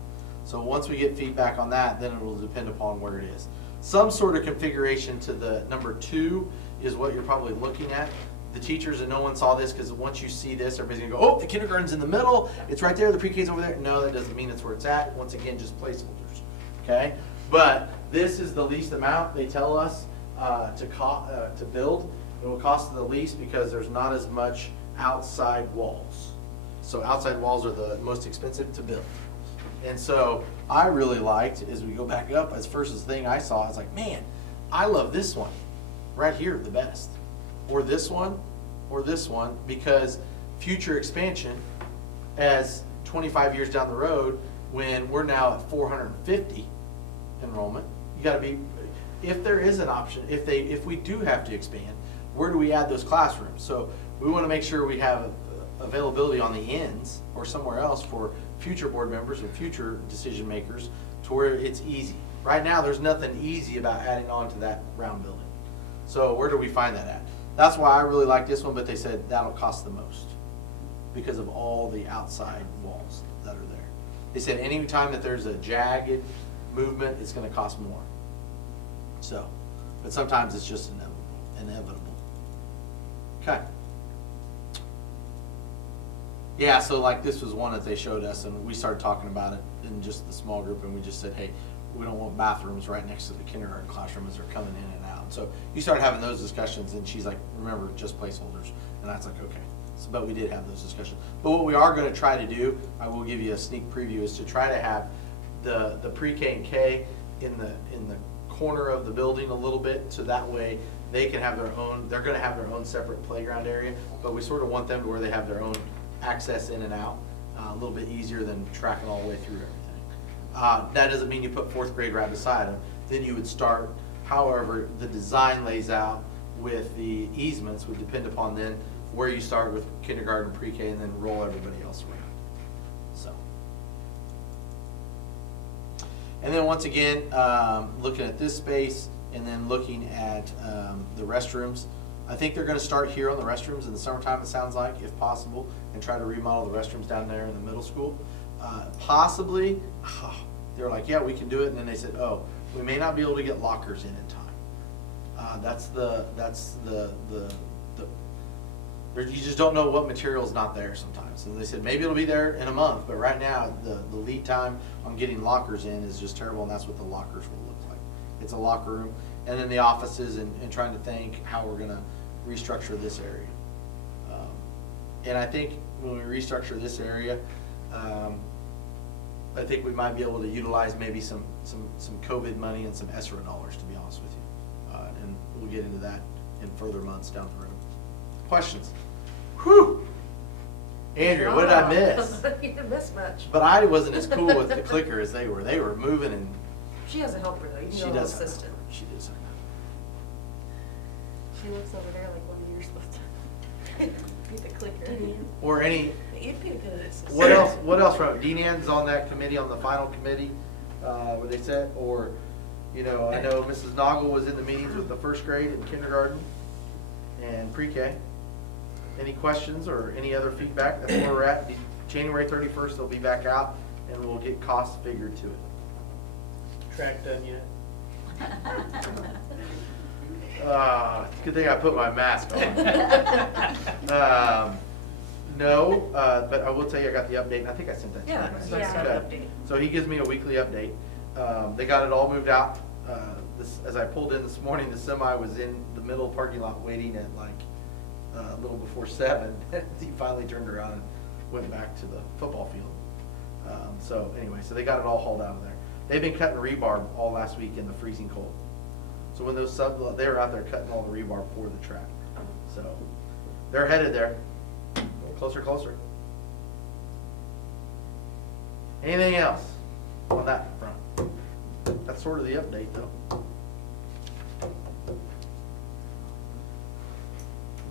So once we get feedback on that, then it will depend upon where it is. Some sort of configuration to the number 2 is what you're probably looking at. The teachers, and no one saw this because once you see this, everybody's gonna go, oh, the kindergarten's in the middle, it's right there, the pre-K's over there. No, that doesn't mean it's where it's at. Once again, just placeholders, okay? But this is the least amount they tell us to build. It will cost the least because there's not as much outside walls. So outside walls are the most expensive to build. And so I really liked, as we go back up, as first as thing I saw, I was like, man, I love this one right here the best. Or this one, because future expansion, as 25 years down the road, when we're now at 450 enrollment, you gotta be, if there is an option, if we do have to expand, where do we add those classrooms? So we wanna make sure we have availability on the ends or somewhere else for future board members or future decision makers to where it's easy. Right now, there's nothing easy about adding on to that round building. So where do we find that at? That's why I really like this one, but they said that'll cost the most because of all the outside walls that are there. They said any time that there's a jagged movement, it's gonna cost more. So, but sometimes it's just inevitable. Okay. Yeah, so like this was one that they showed us and we started talking about it in just the small group and we just said, hey, we don't want bathrooms right next to the kindergarten classroom as they're coming in and out. So you started having those discussions and she's like, remember, just placeholders. And that's like, okay. So, but we did have those discussions. But what we are gonna try to do, I will give you a sneak preview, is to try to have the pre-K and K in the corner of the building a little bit, so that way they can have their own, they're gonna have their own separate playground area, but we sort of want them to where they have their own access in and out, a little bit easier than tracking all the way through everything. That doesn't mean you put fourth grade right beside them. Then you would start, however the design lays out with the easements would depend upon then where you start with kindergarten, pre-K, and then roll everybody else around. So. And then once again, looking at this space and then looking at the restrooms, I think they're gonna start here on the restrooms in the summertime, it sounds like, if possible, and try to remodel the restrooms down there in the middle school. Possibly, they're like, yeah, we can do it, and then they said, oh, we may not be able to get lockers in time. You just don't know what material's not there sometimes. And they said, maybe it'll be there in a month, but right now, the lead time on getting lockers in is just terrible, and that's what the lockers will look like. It's a locker room, and then the offices, and trying to think how we're gonna restructure this area. And I think when we restructure this area, I think we might be able to utilize maybe some COVID money and some ESSER dollars, to be honest with you. And we'll get into that in further months down the road. Questions? Whew! Andrea, what did I miss? You didn't miss much. But I wasn't as cool with the clicker as they were. They were moving and. She has a helper though, you can She go to does have assistant. that. She does have She looks over there like one of you're supposed to be the clicker. that. Or any, You'd be a good assistant. what else from, Dean Ann's on that committee, on the final committee, where they said, or, you know, I know Mrs. Noggle was in the meetings with the first grade and kindergarten and pre-K. Any questions or any other feedback? That's where we're at. January 31st, they'll be back out and we'll get costs figured to it. Track done yet? Good thing I put my mask on. No, but I will tell you I got the update, and I think I sent that to you. Yeah, right? so I saw the Okay. update. So he gives me a weekly update. They got it all moved out. As I pulled in this morning, the semi was in the middle parking lot waiting at like a little before 7. He finally turned around and went back to the football field. So anyway, so they got it all hauled out of there. They've been cutting rebar all last week in the freezing cold. So when those they were out there cutting all the rebar for the track. So they're headed there. Closer, closer. Anything else on that front? That's sort of the update though.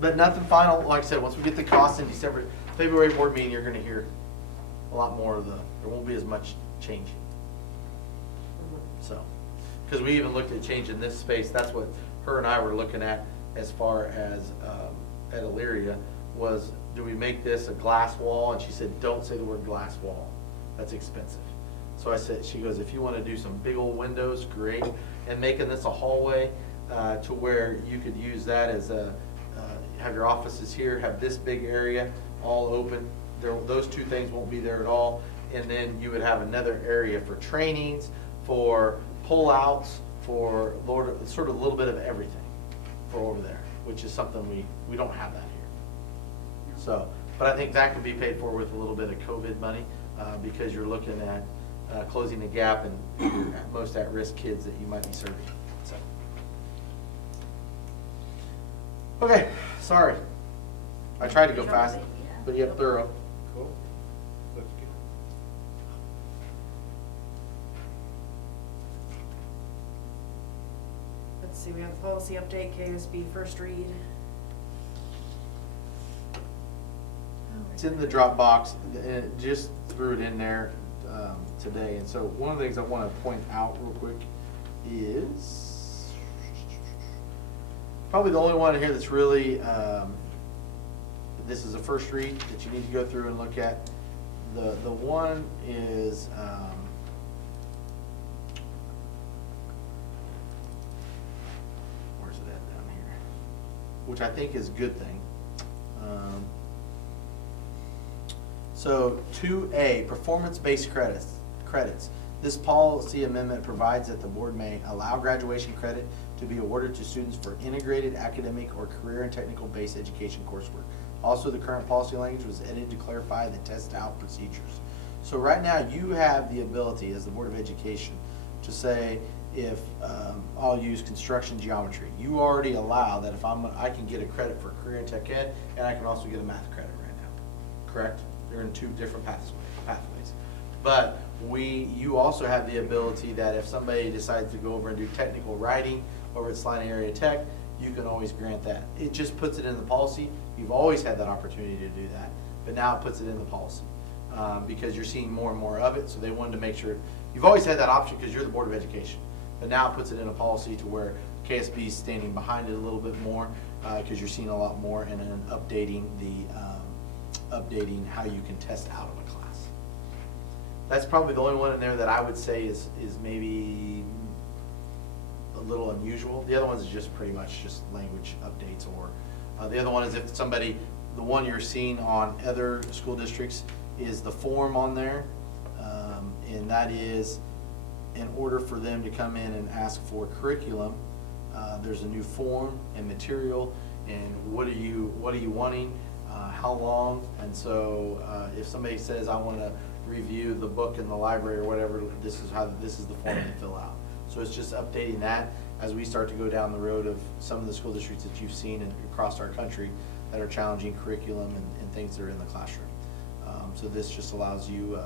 But nothing final, like I said, once we get the costs in February board meeting, you're gonna hear a lot more of there won't be as much changing. So, because we even looked at changing this space, that's what her and I were looking at as far as at Elyria, was do we make this a glass wall? And she said, don't say the word glass wall. That's expensive. So I said, she goes, if you want to do some big old windows, great. And making this a hallway to where you could use that as have your offices here, have this big area all open. Those two things won't be there at all. And then you would have another area for trainings, for pull-outs, for sort of a little bit of everything for over there, which is something we don't have that here. So, but I think that could be paid for with a little bit of COVID money because you're looking at closing the gap and most at-risk kids that you might be serving. So. Okay, sorry. I tried to go fast, but yet thorough. Cool. That's good. Let's see, we have the policy update, KSB first read. Oh, It's in the Dropbox, and it just threw it in there today. And so one of the things I want to point out real quick is probably the only one here that's really, this is a first read that you need to go through and look at. The one is, where's it at down here? Which I think is a good thing. So 2A, performance-based credits. This policy amendment provides that the board may allow graduation credit to be awarded to students for integrated academic or career and technical-based education coursework. Also, the current policy language was edited to clarify the test-out procedures. So right now, you have the ability as the Board of Education to say, if I'll use construction geometry, you already allow that if I can get a credit for career and tech ed, and I can also get a math credit right now, correct? They're in two different pathways. But you also have the ability that if somebody decides to go over and do technical writing over at Salina Area Tech, you can always grant that. It just puts it in the policy. You've always had that opportunity to do that, but now it puts it in the policy because you're seeing more and more of it. So they wanted to make sure you've always had that option because you're the Board of Education, but now it puts it in a policy to where KSB is standing behind it a little bit more because you're seeing a lot more, and then updating how you can test out of a class. That's probably the only one in there that I would say is maybe a little unusual. The other ones is just pretty much just language updates, or the other one is if somebody, the one you're seeing on other school districts is the form on there, and that is in order for them to come in and ask for curriculum, there's a new form and material, and what are you wanting, how long, and so if somebody says I want to review the book in the library or whatever, this is the form they fill out. So it's just updating that as we start to go down the road of some of the school districts that you've seen across our country that are challenging curriculum and things that are in the classroom. So this just allows you,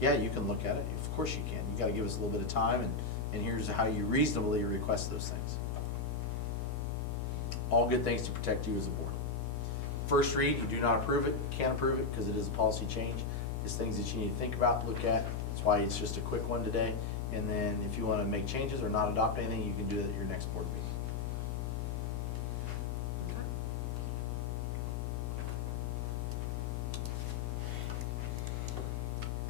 you can look at it. Of course you can. You got to give us a little bit of time, and here's how you reasonably request those things. All good things to protect you as a board. First read, you do not approve it, can't approve it because it is a policy change. It's things that you need to think about, look at. That's why it's just a quick one today. And then if you want to make changes or not adopt anything, you can do it at your next board meeting.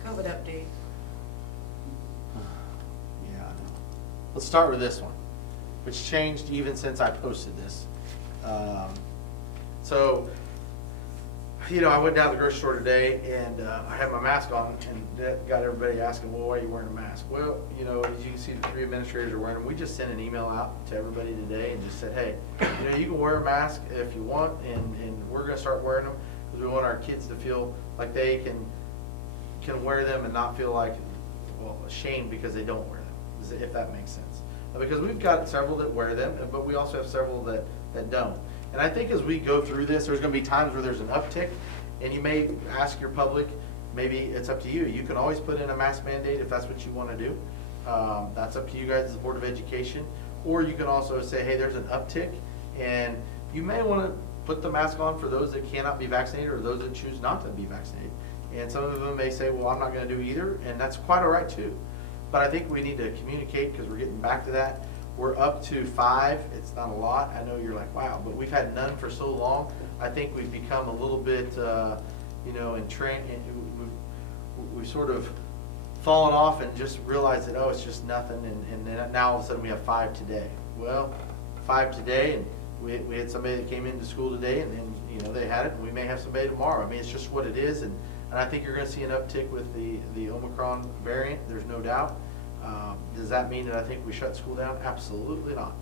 COVID update. Yeah, I know. Let's start with this one, which changed even since I posted this. So, I went down to the grocery store today, and I had my mask on, and that got everybody asking, well, why are you wearing a mask? Well, as you can see, the 3 administrators are wearing them. We just sent an email out to everybody today and just said, hey, you can wear a mask if you want, and we're going to start wearing them because we want our kids to feel like they can wear them and not feel like, ashamed because they don't wear them, if that makes sense. Because we've got several that wear them, but we also have several that don't. And I think as we go through this, there's going to be times where there's an uptick, and you may ask your public, maybe it's up to you. You can always put in a mask mandate if that's what you want to do. That's up to you guys as the Board of Education. Or you can also say, hey, there's an uptick, and you may want to put the mask on for those that cannot be vaccinated or those that choose not to be vaccinated. And some of them may say, well, I'm not going to do either, and that's quite all right too. But I think we need to communicate because we're getting back to that. We're up to 5. It's not a lot. I know you're like, wow, but we've had none for so long. I think we've become a little bit, we've sort of fallen off and just realized that, it's just nothing. And then now all of a sudden we have 5 today. Well, 5 today, and we had somebody that came into school today, and then, they had it, and we may have somebody tomorrow. I mean, it's just what it is. And I think you're going to see an uptick with the Omicron variant. There's no doubt. Does that mean that I think we shut school down? Absolutely not.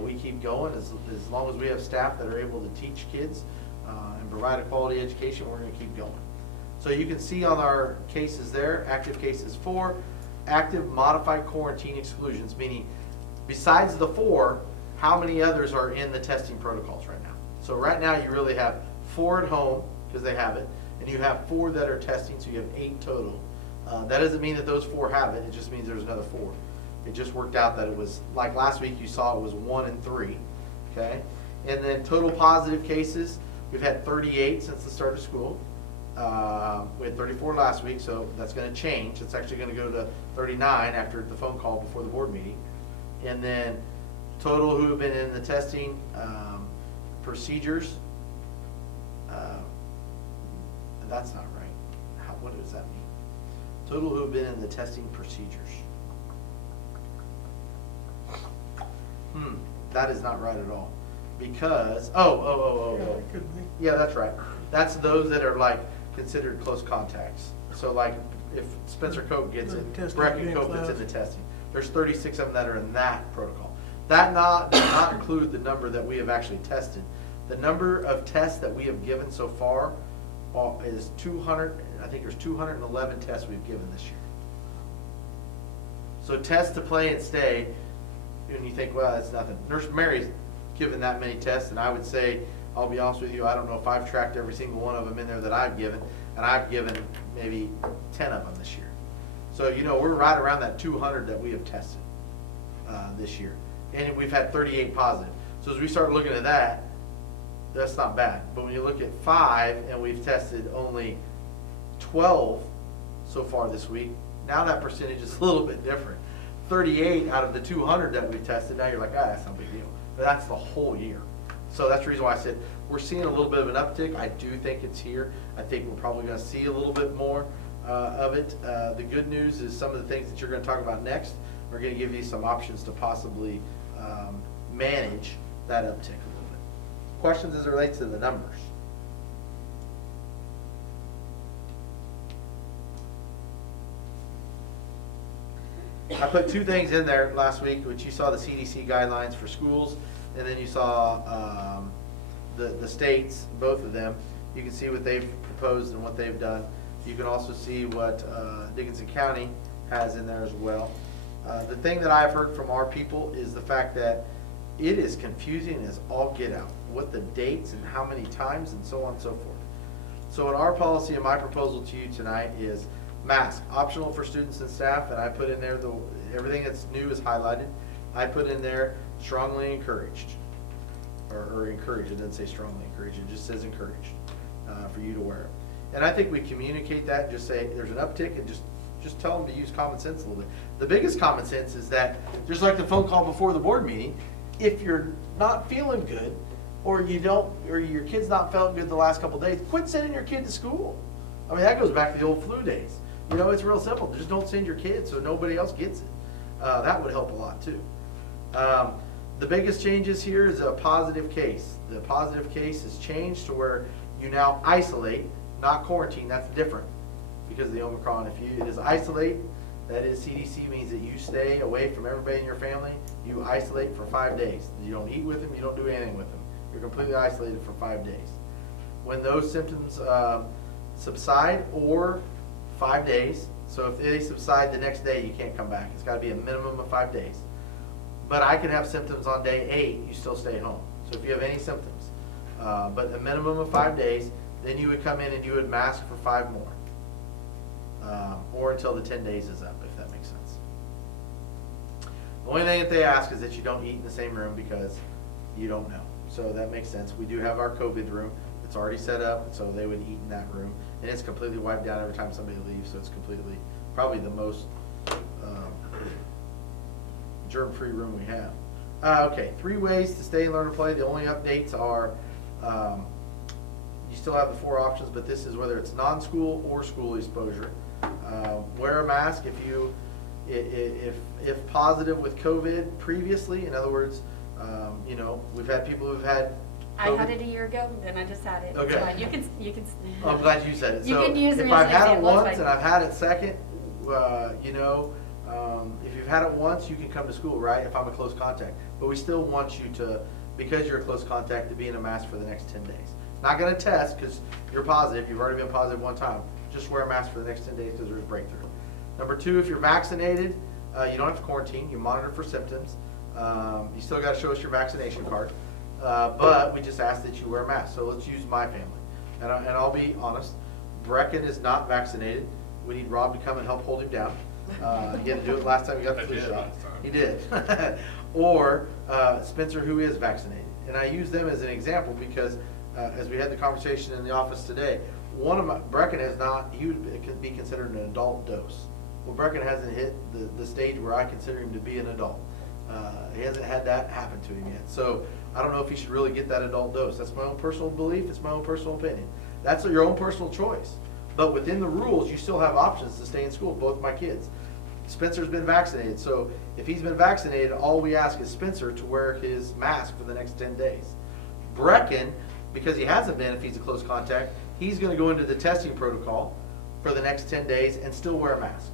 We keep going as long as we have staff that are able to teach kids and provide a quality education. We're going to keep going. So you can see on our cases there, active cases 4, active modified quarantine exclusions, meaning besides the 4, how many others are in the testing protocols right now? So right now you really have 4 at home because they have it, and you have 4 that are testing, so you have 8 total. That doesn't mean that those 4 have it. It just means there's another 4. It just worked out that it was, like last week you saw it was 1 and 3, okay? And then total positive cases, we've had 38 since the start of school. We had 34 last week, so that's gonna change. It's actually gonna go to 39 after the phone call before the board meeting. And then total who have been in the testing procedures, that's not right. What does that mean? Total who have been in the testing procedures. That is not right at all. Because, yeah, that's right. That's those that are like considered close contacts. So like if Spencer Cope gets it, Testing Brecken being Cope that's in closed. the testing. There's 36 of them that are in that protocol. That does not include the number that we have actually tested. The number of tests that we have given so far is 200, I think there's 211 tests we've given this year. So test to play and stay, and you think, well, that's nothing. Nurse Mary's given that many tests, and I would say, I'll be honest with you, I don't know if I've tracked every single one of them in there that I've given, and I've given maybe 10 of them this year. So, you know, we're right around that 200 that we have tested this year. And we've had 38 positive. So as we start looking at that, that's not bad. But when you look at 5 and we've tested only 12 so far this week, now that percentage is a little bit different. 38 out of the 200 that we've tested, now you're like, that's no big deal. But that's the whole year. So that's the reason why I said we're seeing a little bit of an uptick. I do think it's here. I think we're probably going to see a little bit more of it. The good news is some of the things that you're going to talk about next are going to give you some options to possibly manage that uptick a little bit. Questions as it relates to the numbers? I put 2 things in there last week, which you saw the CDC guidelines for schools, and then you saw the states, both of them. You can see what they've proposed and what they've done. You can also see what Dickinson County has in there as well. The thing that I've heard from our people is the fact that it is confusing as all get out, what the dates and how many times and so on and so forth. So in our policy and my proposal to you tonight is mask, optional for students and staff, and I put in there everything that's new is highlighted. I put in there strongly encouraged, or encouraged. It doesn't say strongly encouraged, it just says encouraged for you to wear it. And I think we communicate that and just say there's an uptick and just tell them to use common sense a little bit. The biggest common sense is that, just like the phone call before the board meeting, if you're not feeling good, or your kid's not felt good the last couple of days, quit sending your kid to school. I mean, that goes back to the old flu days. You know, it's real simple. Just don't send your kid so nobody else gets it. That would help a lot too. The biggest changes here is a positive case. The positive case is changed to where you now isolate, not quarantine. That's different because of the Omicron. If it is isolate, that is CDC means that you stay away from everybody in your family. You isolate for 5 days. You don't eat with them. You don't do anything with them. You're completely isolated for 5 days. When those symptoms subside, or 5 days, so if they subside the next day, you can't come back. It's got to be a minimum of 5 days. But I can have symptoms on day 8, you still stay home. So if you have any symptoms, but a minimum of 5 days, then you would come in and you would mask for 5 more. Or until the 10 days is up, if that makes sense. The only thing that they ask is that you don't eat in the same room because you don't know. So that makes sense. We do have our COVID room. It's already set up, so they would eat in that room. And it's completely wiped down every time somebody leaves, so it's completely, probably the most germ-free room we have. Okay, 3 ways to stay, learn, and play. The only updates are, you still have the 4 options, but this is whether it's non-school or school exposure. Wear a mask if positive with COVID previously. In other words, you know, we've had people who've had COVID. I had it a year ago, and then I just had it. Okay. It's fine. You can. I'm glad you said it. You So can use them if as I've an had it example, it's once fine. and I've had it second, you know, if you've had it once, you can come to school, right? If I'm a close contact, but we still want you to, because you're a close contact, to be in a mask for the next 10 days. Not going to test because you're positive. You've already been positive one time. Just wear a mask for the next 10 days because there's breakthrough. Number 2, if you're vaccinated, you don't have to quarantine. You monitor for symptoms. You still got to show us your vaccination card. But we just ask that you wear a mask. So let's use my family. And I'll be honest, Brecken is not vaccinated. We need Rob to come and help hold him down. He had to do it last time he got the flu shot. He did. Or Spencer, who is vaccinated. And I use them as an example because as we had the conversation in the office today, one of my, Brecken has not, he could be considered an adult dose. Well, Brecken hasn't hit the stage where I consider him to be an adult. He hasn't had that happen to him yet. So I don't know if he should really get that adult dose. That's my own personal belief, it's my own personal opinion. That's your own personal choice. But within the rules, you still have options to stay in school, both my kids. Spencer's been vaccinated, so if he's been vaccinated, all we ask is Spencer to wear his mask for the next 10 days. Brecken, because he hasn't been, if he's a close contact, he's gonna go into the testing protocol for the next 10 days and still wear a mask.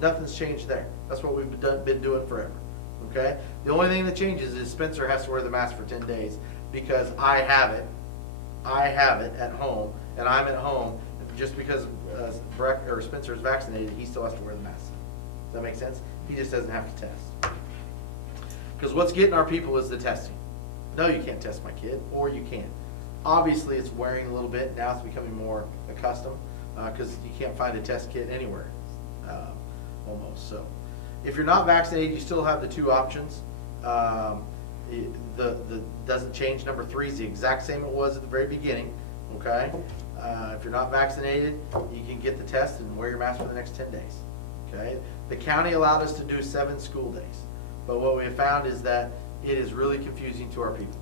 Nothing's changed there. That's what we've been doing forever, okay? The only thing that changes is Spencer has to wear the mask for 10 days because I have it at home, and I'm at home. Just because Spencer is vaccinated, he still has to wear the mask. Does that make sense? He just doesn't have to test. Because what's getting our people is the testing. No, you can't test my kid, or you can. Obviously, it's wearing a little bit. Now it's becoming more accustomed because you can't find a test kit anywhere, almost. So if you're not vaccinated, you still have the two options. The doesn't change. Number 3 is the exact same it was at the very beginning, okay? If you're not vaccinated, you can get the test and wear your mask for the next 10 days, okay? The county allowed us to do 7 school days, but what we have found is that it is really confusing to our people,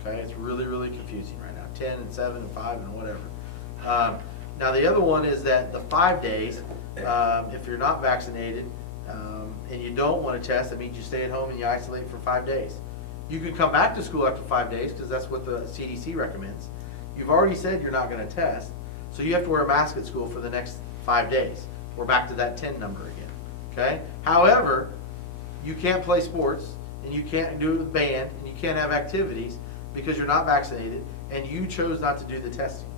okay? It's really, really confusing right now, 10 and 7 and 5 and whatever. Now the other one is that the 5 days, if you're not vaccinated and you don't want to test, that means you stay at home and you isolate for 5 days. You can come back to school after 5 days because that's what the CDC recommends. You've already said you're not going to test, so you have to wear a mask at school for the next 5 days. We're back to that 10 number again, okay? However, you can't play sports, and you can't do it with band, and you can't have activities because you're not vaccinated, and you chose not to do the testing.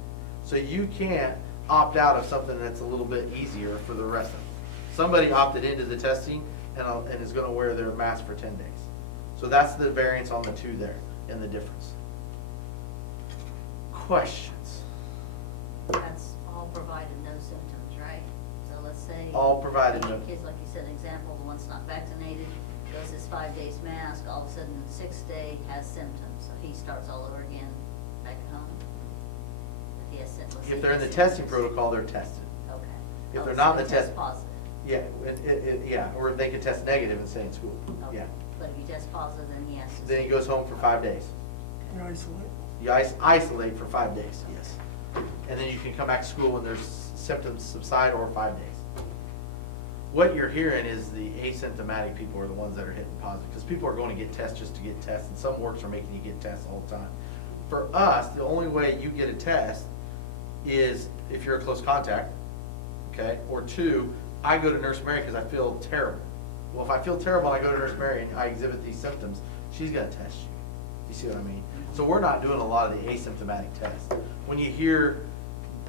So you can't opt out of something that's a little bit easier for the rest of them. Somebody opted into the testing and is going to wear their mask for 10 days. So that's the variance on the 2 there and the difference. Questions? That's all provided no symptoms, right? So let's say. All provided no. Kids, like you said, example, the one's not vaccinated, does his 5 days mask, all of a sudden the 6th day has symptoms, so he starts all over again back at home? If he has symptoms. If they're in the testing protocol, they're tested. Okay. If Oh, they're so not in he the tests test. positive. Yeah, yeah, or they can test negative and stay in school. Okay. Yeah. But if he tests positive, then he has to. Then he goes home for 5 days. You isolate. You isolate for 5 days, yes. And then you can come back to school when their symptoms subside or 5 days. What you're hearing is the asymptomatic people are the ones that are hitting positive because people are going to get tests just to get tests, and some works are making you get tests all the time. For us, the only way you get a test is if you're a close contact, okay? Or 2, I go to Nurse Mary because I feel terrible. Well, if I feel terrible and I go to Nurse Mary and I exhibit these symptoms, she's going to test you. You see what I mean? So we're not doing a lot of the asymptomatic tests. When you hear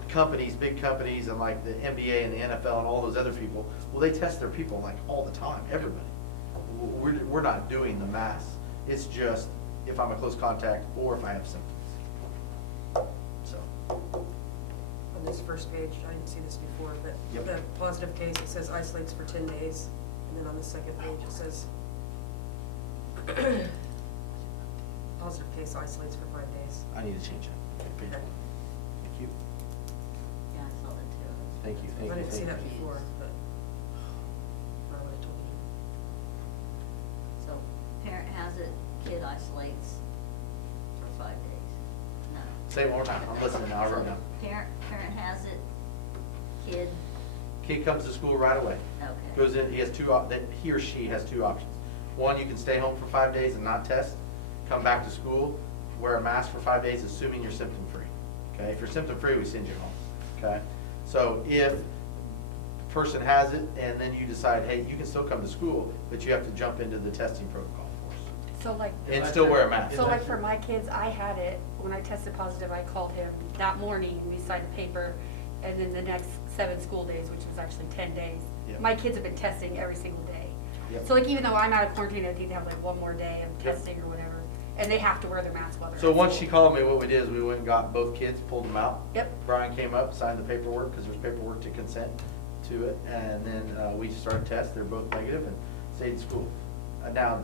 companies, big companies, and like the NBA and the NFL and all those other people, well, they test their people like all the time, everybody. We're not doing the mass. It's just if I'm a close contact or if I have symptoms. So. On this first page, I didn't see this before, but Yep. the positive case, it says isolates for 10 days. And then on the second page, it says positive case isolates for 5 days. I need to change that. Okay. Thank you. Yeah, I saw that too. Thank you. Thank I you. didn't see Thank that you. before, but I would have told you. So parent has it, kid isolates for 5 days. No. Say it one more time. I'm listening now. I wrote it down. Parent has it, kid, Kid comes to school right away. okay. Goes in, he has he or she has 2 options. One, you can stay home for 5 days and not test, come back to school, wear a mask for 5 days, assuming you're symptom-free. Okay, if you're symptom-free, we send you home. Okay, so if the person has it and then you decide, hey, you can still come to school, but you have to jump into the testing protocol for us. So like. And still wear a mask. So like for my kids, I had it, when I tested positive, I called him that morning, we signed a paper, and then the next 7 school days, which was actually 10 days. Yep. My kids have been testing every single day. Yep. So like even though I'm out of quarantine, I think they have like 1 more day of Yep. testing or whatever, and they have to wear their mask while they're So at once school. she called me, what we did is we went and got both kids, pulled them out. Yep. Brian came up, signed the paperwork, because there's paperwork to consent to it, and then we started tests, they're both negative, and stayed in school. Now,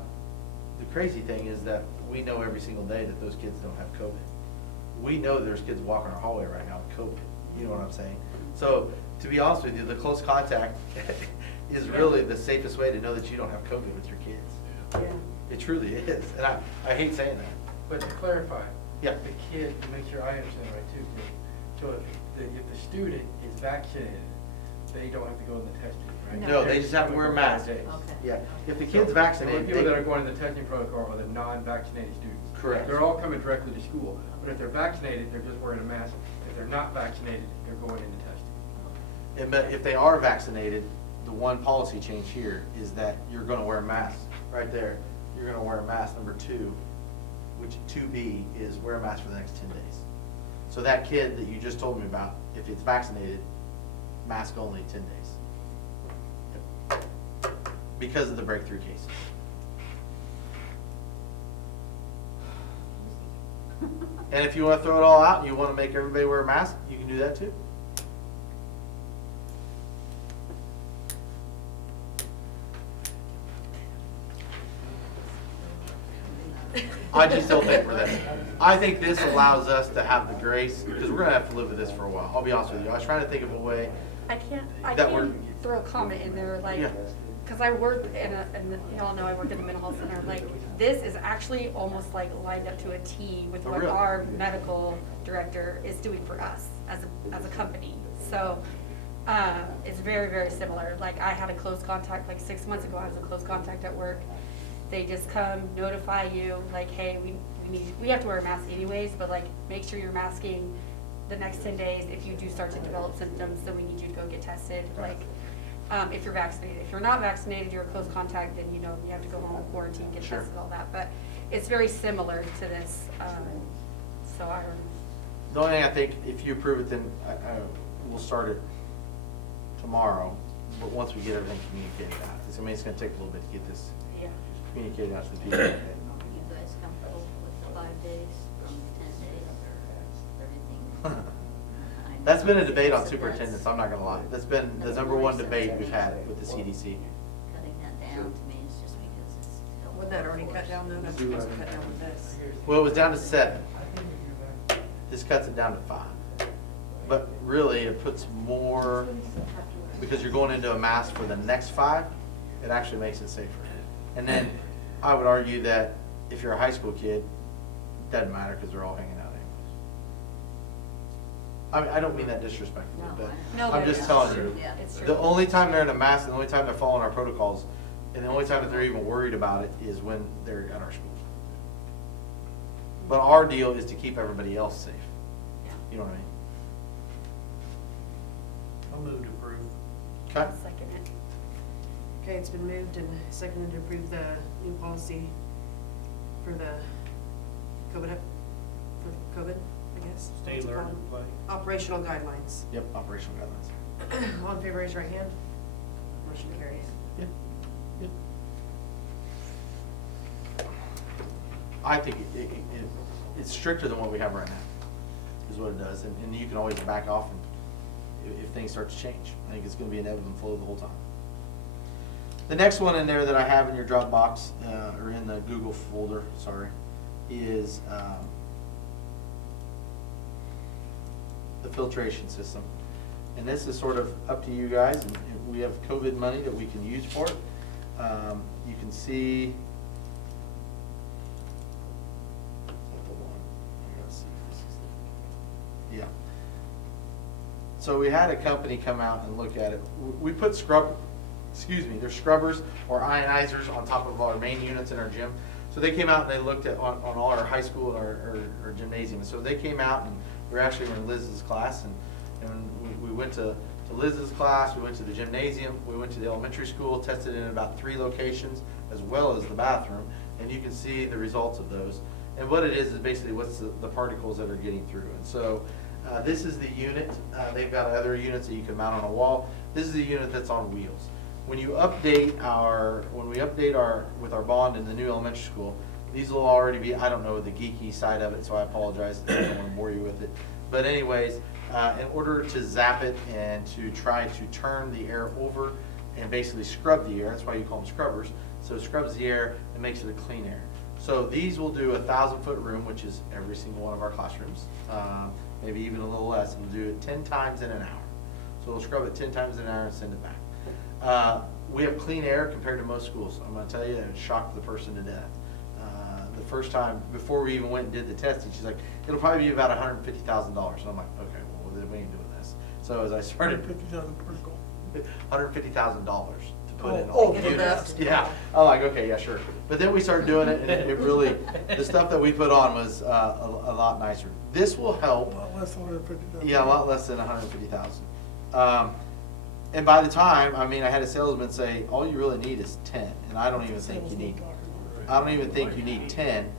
the crazy thing is that we know every single day that those kids don't have COVID. We know there's kids walking our hallway right now with COVID. You know what I'm saying? So, to be honest with you, the close contact is really the safest way to know that you don't have COVID with your kids. Yeah. It truly is, and I hate saying that. But to clarify. Yeah. The kid, to make sure I understand right too, Jim. So if the student is vaccinated, they don't have to go in the testing, right? No, they just have to wear a mask. Days. Okay. Yeah, if the kid's The vaccinated, only people that are they, going in the testing protocol are the non-vaccinated students. Correct. They're all coming directly to school, but if they're vaccinated, they're just wearing a mask. If they're not vaccinated, they're going into testing. but if they are vaccinated, the one policy change here is that you're gonna wear a mask, right there. You're gonna wear a mask, number 2, which 2B is wear a mask for the next 10 days. So that kid that you just told me about, if it's vaccinated, mask only 10 days. Yep. Because of the breakthrough cases. And if you wanna throw it all out and you wanna make everybody wear a mask, you can do that too. I just don't think we're there. I think this allows us to have the grace, because we're gonna have to live with this for a while. I'll be honest with you. I was trying to think of a way. I can't That we're- throw a comment in there, like, Yeah. because I work y'all know I work in the mental health center, like, this is actually almost like lined up to a T with Oh, what really? our medical director is doing for us as a company. So, it's very, very similar. Like, I had a close contact, like 6 months ago, I was a close contact at work. They just come, notify you, like, hey, we have to wear a mask anyways, but like, make sure you're masking the next 10 days. If you do start to develop symptoms, then we need you to go get tested, like, if you're vaccinated. If you're not vaccinated, you're a close contact, then you have to go home, quarantine, get Sure. tested, all that. But it's very similar to this, so I don't know. The only thing I think, if you approve it, then we'll start it tomorrow, but once we get everything communicated out. I mean, it's gonna take a little bit to get this Yeah. communicated out to the people. Are you guys comfortable with the 5 days from 10 days or everything? That's been a debate on superintendents, I'm not gonna lie. That's been the number one debate we've had with the CDC. Cutting that down to me is just because it's. Wouldn't that already cut down though? That's supposed to cut down with this. Well, it was down to 7. This cuts it down to 5. But really, it puts more, because you're going into a mask for the next 5, it actually makes it safer. And then I would argue that if you're a high school kid, it doesn't matter because they're all hanging out anyways. I mean, I don't mean that disrespectfully, No, but I know. I'm No, just but telling it's you. true. Yeah, it's true. The only time they're in a mask, and the only time they're following our protocols, and the only time that they're even worried about it is when they're at our schools. But our deal is to keep everybody else safe. Yeah. You know what I mean? I'll move to approve. Okay? I'll second it. Okay, it's been moved and seconded to approve the new policy for the COVID, I guess. Stay What's it alert called? and play. Operational guidelines. Yep, operational guidelines. All in favor, raise your right hand. Motion carries. Yep. Yep. I think it's stricter than what we have right now, is what it does, and you can always back off if things start to change. I think it's gonna be an ebb and flow the whole time. The next one in there that I have in your Dropbox, or in the Google folder, sorry, is the filtration system. And this is sort of up to you guys, and we have COVID money that we can use for it. You can see. Yeah. So we had a company come out and look at it. We put there's scrubbers or ionizers on top of our main units in our gym. So they came out and they looked at on all our high school and our gymnasium. So they came out and we were actually in Liz's class, and we went to Liz's class, we went to the gymnasium, we went to the elementary school, tested in about 3 locations as well as the bathroom, and you can see the results of those. And what it is basically what's the particles that are getting through. And so this is the unit. They've got other units that you can mount on a wall. This is the unit that's on wheels. When we update with our bond in the new elementary school, these will already be, I don't know the geeky side of it, so I apologize. I don't want to bore you with it. But anyways, in order to zap it and to try to turn the air over and basically scrub the air, that's why you call them scrubbers. So it scrubs the air and makes it a clean air. So these will do a 1,000-foot room, which is every single one of our classrooms. maybe even a little less, and we'll do it 10 times in an hour. So we'll scrub it 10 times in an hour and send it back. We have clean air compared to most schools. I'm gonna tell you, it shocked the person to death. The first time, before we even went and did the testing, she's like, it'll probably be about $150,000. And I'm like, okay, well, then we ain't doing this. So as I started, $150,000 per goal. $150,000 to put in Oh, all get the it units. done. Yeah, I'm like, okay, yeah, sure. But then we started doing it, and it really, the stuff that we put on was a lot nicer. This will A help. lot less than $150,000. Yeah, a lot less than 150,000. And by the time, I mean, I had a salesman say, all you really need is 10, and I don't even think you need, I don't even think you need 10.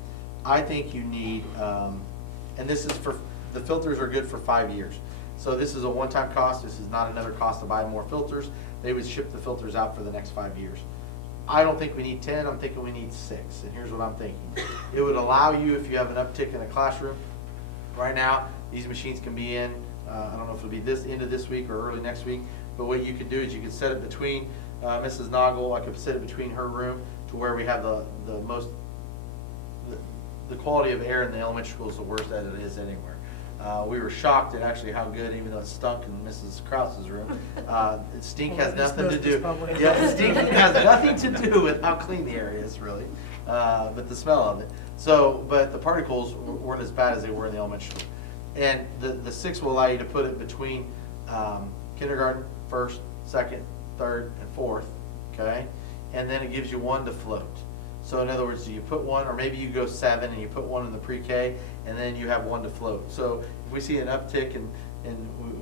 I think you need, and this is for, the filters are good for 5 years. So this is a one-time cost. This is not another cost to buy more filters. They would ship the filters out for the next 5 years. I don't think we need 10, I'm thinking we need 6, and here's what I'm thinking. It would allow you, if you have an uptick in a classroom, right now, these machines can be in, I don't know if it'll be this end of this week or early next week, but what you could do is you could set it between Mrs. Noggle, I could set it between her room to where we have the most, the quality of air in the elementary school is the worst as it is anywhere. We were shocked at actually how good, even though it stunk in Mrs. Krause's room. Stink has nothing to do. Yeah, stink has nothing to do with how clean the area is, really, but the smell of it. So, but the particles weren't as bad as they were in the elementary school. And the 6 will allow you to put it between kindergarten, 1st, 2nd, 3rd, and 4th, okay? And then it gives you 1 to float. So in other words, you put 1, or maybe you go 7 and you put 1 in the pre-K, and then you have 1 to float. So if we see an uptick and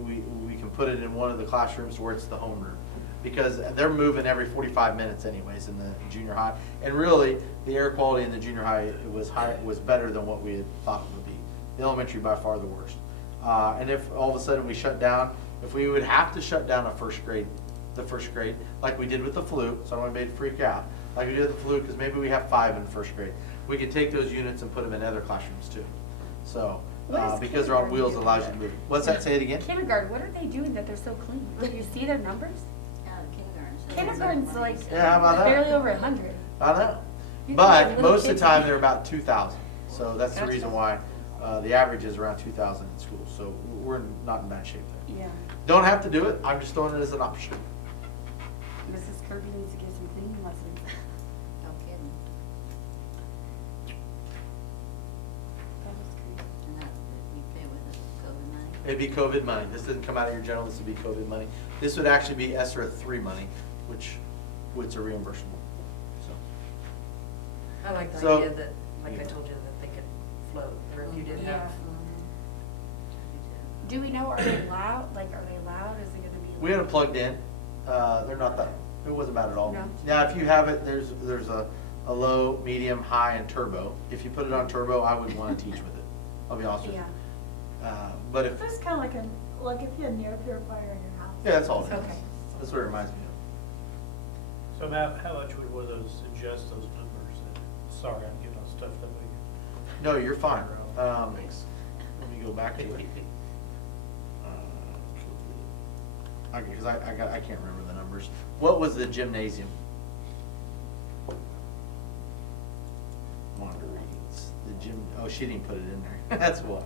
we can put it in one of the classrooms where it's the homeroom, because they're moving every 45 minutes anyways in the junior high. And really, the air quality in the junior high was better than what we had thought it would be. The elementary by far the worst. And if all of a sudden we shut down, if we would have to shut down the first grade, like we did with the flu, so I don't want anybody to freak out, like we did with the flu, because maybe we have 5 in the first grade. We could take those units and put them in other classrooms too. So, because they're on wheels, it allows you to move. What's that, say it again? Kindergarten, what are they doing that they're so clean? Do you see their numbers? Kindergarten's like Yeah, how about that? barely over 100. I know. You But think little most of the kids- time, they're about 2,000. So that's the Gotcha. reason why the average is around 2,000 in schools. So we're not in bad shape there. Yeah. Don't have to do it. I'm just throwing it as an option. Mrs. Kirby needs to get some cleaning lessons. No kidding. That was crazy. And that, we pay with this COVID money. It'd be COVID money. This doesn't come out of your general, this would be COVID money. This would actually be ESSER 3 money, which are reimbursable. So, I like the So- idea that, like I told you, that they could float, or if you did Yeah. have. Do we know, are they loud? Like, are they loud? Is it gonna be? we had them plugged in. They're not that, it wasn't bad at all. No. Now, if you have it, there's a low, medium, high, and turbo. If you put it on turbo, I wouldn't want to teach with it. I'll be honest with you. Yeah. But if, It's kind of like if you had an air purifier in your house. yeah, that's all it is. Okay. That's what it reminds me of. So how much would one of those adjust those numbers? Sorry, I'm getting all stuffed up again. No, you're fine. Let me go back to it. Okay, because I can't remember the numbers. What was the gymnasium? Monitor reads. The gym, oh, she didn't put it in there. That's what.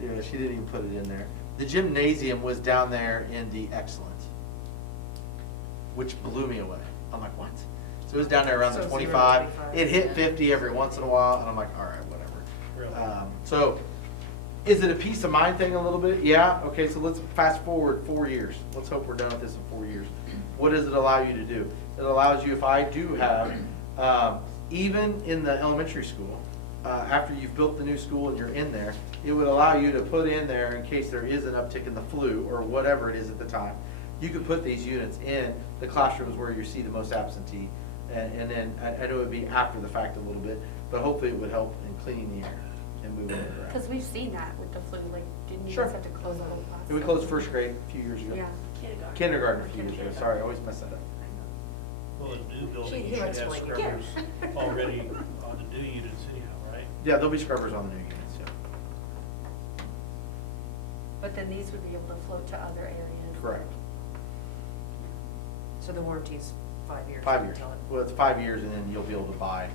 Yeah, she didn't even put it in there. The gymnasium was down there in the excellent, which blew me away. I'm like, what? So it was down there around So the 0 to 25. 25, It hit yeah. 50 every once in a while, and I'm like, all right, whatever. Really? So, is it a peace of mind thing a little bit? Yeah, okay, so let's fast forward 4 years. Let's hope we're done with this in 4 years. What does it allow you to do? It allows you, if I do have, even in the elementary school, after you've built the new school and you're in there, it would allow you to put in there, in case there is an uptick in the flu or whatever it is at the time, you could put these units in the classrooms where you see the most absentee. And then, I know it would be after the fact a little bit, but hopefully it would help in cleaning the air and moving it around. Because we've seen that with the flu, like, didn't you Sure. guys have to close the whole class? We closed first grade a few years ago. Yeah. Kindergarten a few years ago, sorry, I always mess that up. Well, the new building, He you should likes have to like- scrubbers already on the new units anyhow, right? Yeah, there'll be scrubbers on the new units, yeah. But then these would be able to float to other areas. Correct. So the warranty's 5 years. 5 years. until it- Well, it's 5 years and then you'll be able to buy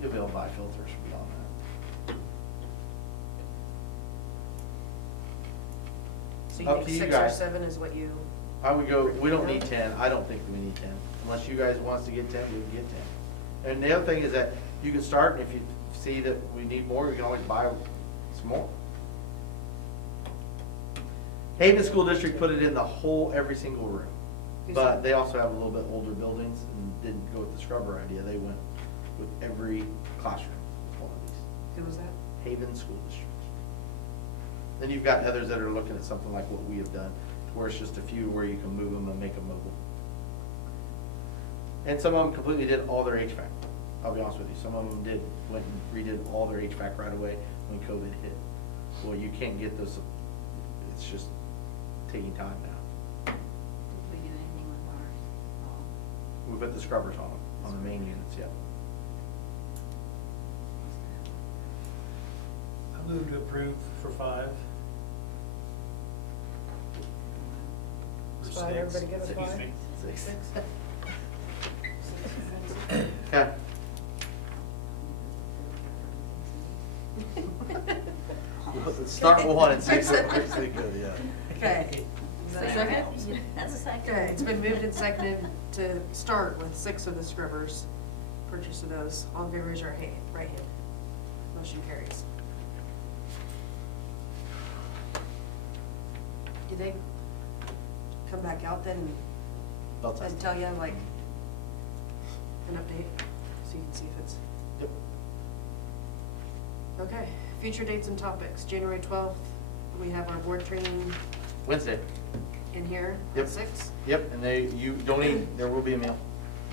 filters beyond that. So you Up think to you 6 or guys. 7 is what you, I would go, we don't need 10, I don't think we need 10. Unless you guys want us to get 10, we can get 10. And the other thing is that you can start, and if you see that we need more, we can always buy some more. Haven School District put it in the whole, every single room. But they also have a little bit older buildings and didn't go with the scrubber idea. They went with every classroom, one of these. who was that? Haven School District. Then you've got others that are looking at something like what we have done, where it's just a few where you can move them and make them mobile. And some of them completely did all their HVAC. I'll be honest with you, some of them went and redid all their HVAC right away when COVID hit. Well, you can't get those, it's just taking time now. Did we do anything with ours? We put the scrubbers on them, on the main units, yeah. I move to approve for 5. Or 5, everybody give a 5? 6. 6? Okay. Let's start with 1 and see if it works really good, yeah. Okay. Is that a second? That's a second. Okay, it's been moved and seconded to start with 6 of the scrubbers. Purchase of those. All in favor, raise your right hand. Motion carries. Do they come back out then They'll test and it. tell you like an update so you can see if it's, Yep. okay. Future dates and topics. January 12th, we have our board training Wednesday. in here Yep. at 6. Yep, and you don't eat, there will be a meal.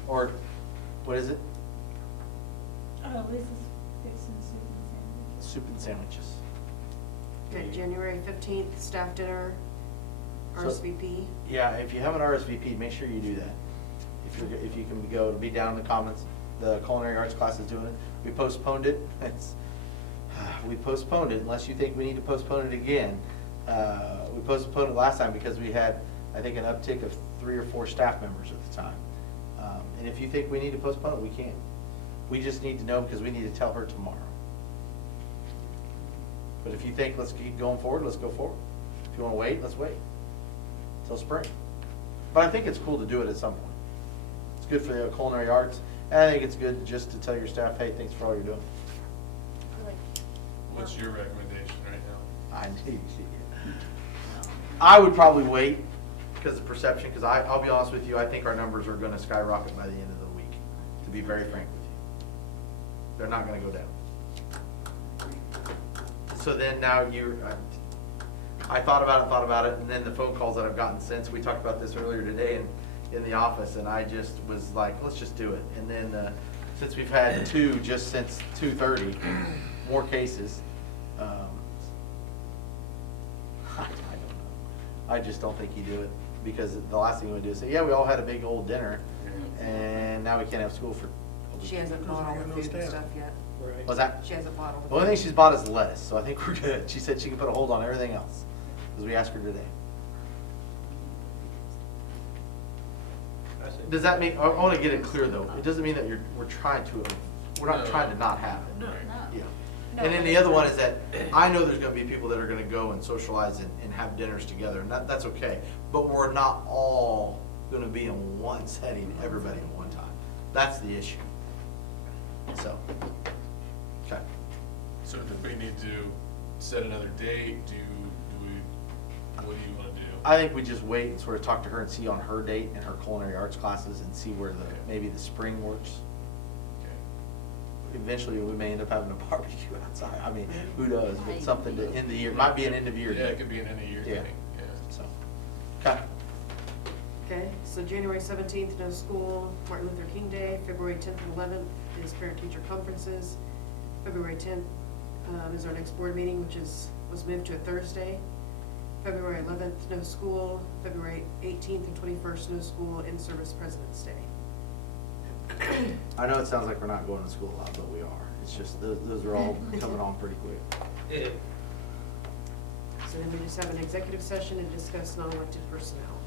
Or, what is it? Lisa's fixing soup and sandwiches. Soup and sandwiches. Okay, January 15th, staff dinner, So- RSVP. Yeah, if you have an RSVP, make sure you do that. If you can go, it'll be down in the comments. The culinary arts class is doing it. We postponed it. We postponed it unless you think we need to postpone it again. We postponed it last time because we had, I think, an uptick of 3 or 4 staff members at the time. And if you think we need to postpone it, we can. We just need to know because we need to tell her tomorrow. But if you think let's keep going forward, let's go forward. If you want to wait, let's wait till spring. But I think it's cool to do it at some point. It's good for the culinary arts, and I think it's good just to tell your staff, hey, thanks for all you're doing. What's your recommendation right now? I would probably wait because of perception, because I'll be honest with you, I think our numbers are gonna skyrocket by the end of the week, to be very frank with you. They're not gonna go down. So then now I thought about it, and then the phone calls that I've gotten since, we talked about this earlier today in the office, and I just was like, let's just do it. And then, since we've had 2 just since 2:30, more cases, I don't know. I just don't think you do it, because the last thing you would do is say, yeah, we all had a big old dinner, and now we can't have school for. She hasn't bought all the food and stuff yet. Right. What's that? She hasn't bought all the. The only thing she's bought is lettuce, so I think we're good. She said she can put a hold on everything else, because we asked her today. Does that mean, I want to get it clear though, it doesn't mean that we're not trying to not have it. No. Yeah. No, And then but the it's other one a- is that I know there's gonna be people that are gonna go and socialize and have dinners together, and that's okay. But we're not all gonna be in one setting, everybody at one time. That's the issue. So, okay. So do we need to set another date? What do you wanna do? I think we just wait and sort of talk to her and see on her date and her culinary arts classes and see where maybe the spring works. Okay. Eventually, we may end up having a barbecue outside. I mean, who knows, but something to end the year, might be an end of year. Yeah, it could be an end of year Yeah. thing, yeah. So, okay. Okay, so January 17th, no school, Martin Luther King Day. February 10th and 11th is parent-teacher conferences. February 10th is our next board meeting, which was moved to a Thursday. February 11th, no school. February 18th and 21st, no school. In-service President's Day. I know it sounds like we're not going to school a lot, but we are. It's just, those are all coming on pretty quick. So then we just have an executive session and discuss non-elected personnel.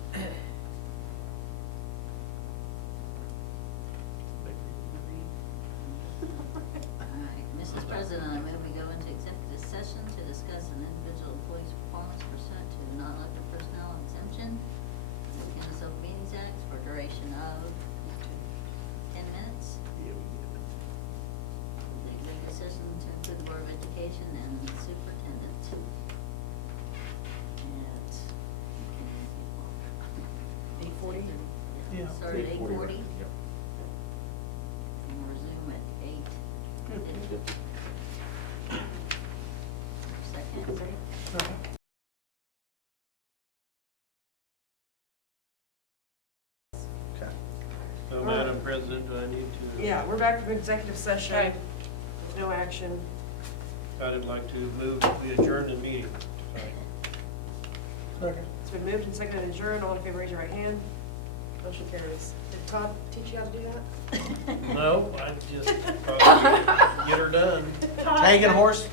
All right, Mrs. President, I move we go into executive session to discuss an individual employee's performance pursuant to non-elected exemption, of the Kansas Open Meetings Act for duration of 10 minutes. The executive session to include the Board of Education and the superintendent. At 8:40? Yeah. Start at 8:40. Yep. And resume at 8:50. Second. Okay. So, Madam President, do I need to? Yeah, we're back from executive session. Okay. There's no action. I'd like to move, we adjourn the meeting. Second. It's been moved and seconded to adjourn. All in favor, raise your right hand. Motion carries. Did Todd teach you how to do that? No, I just, probably get her done. Tagging horse,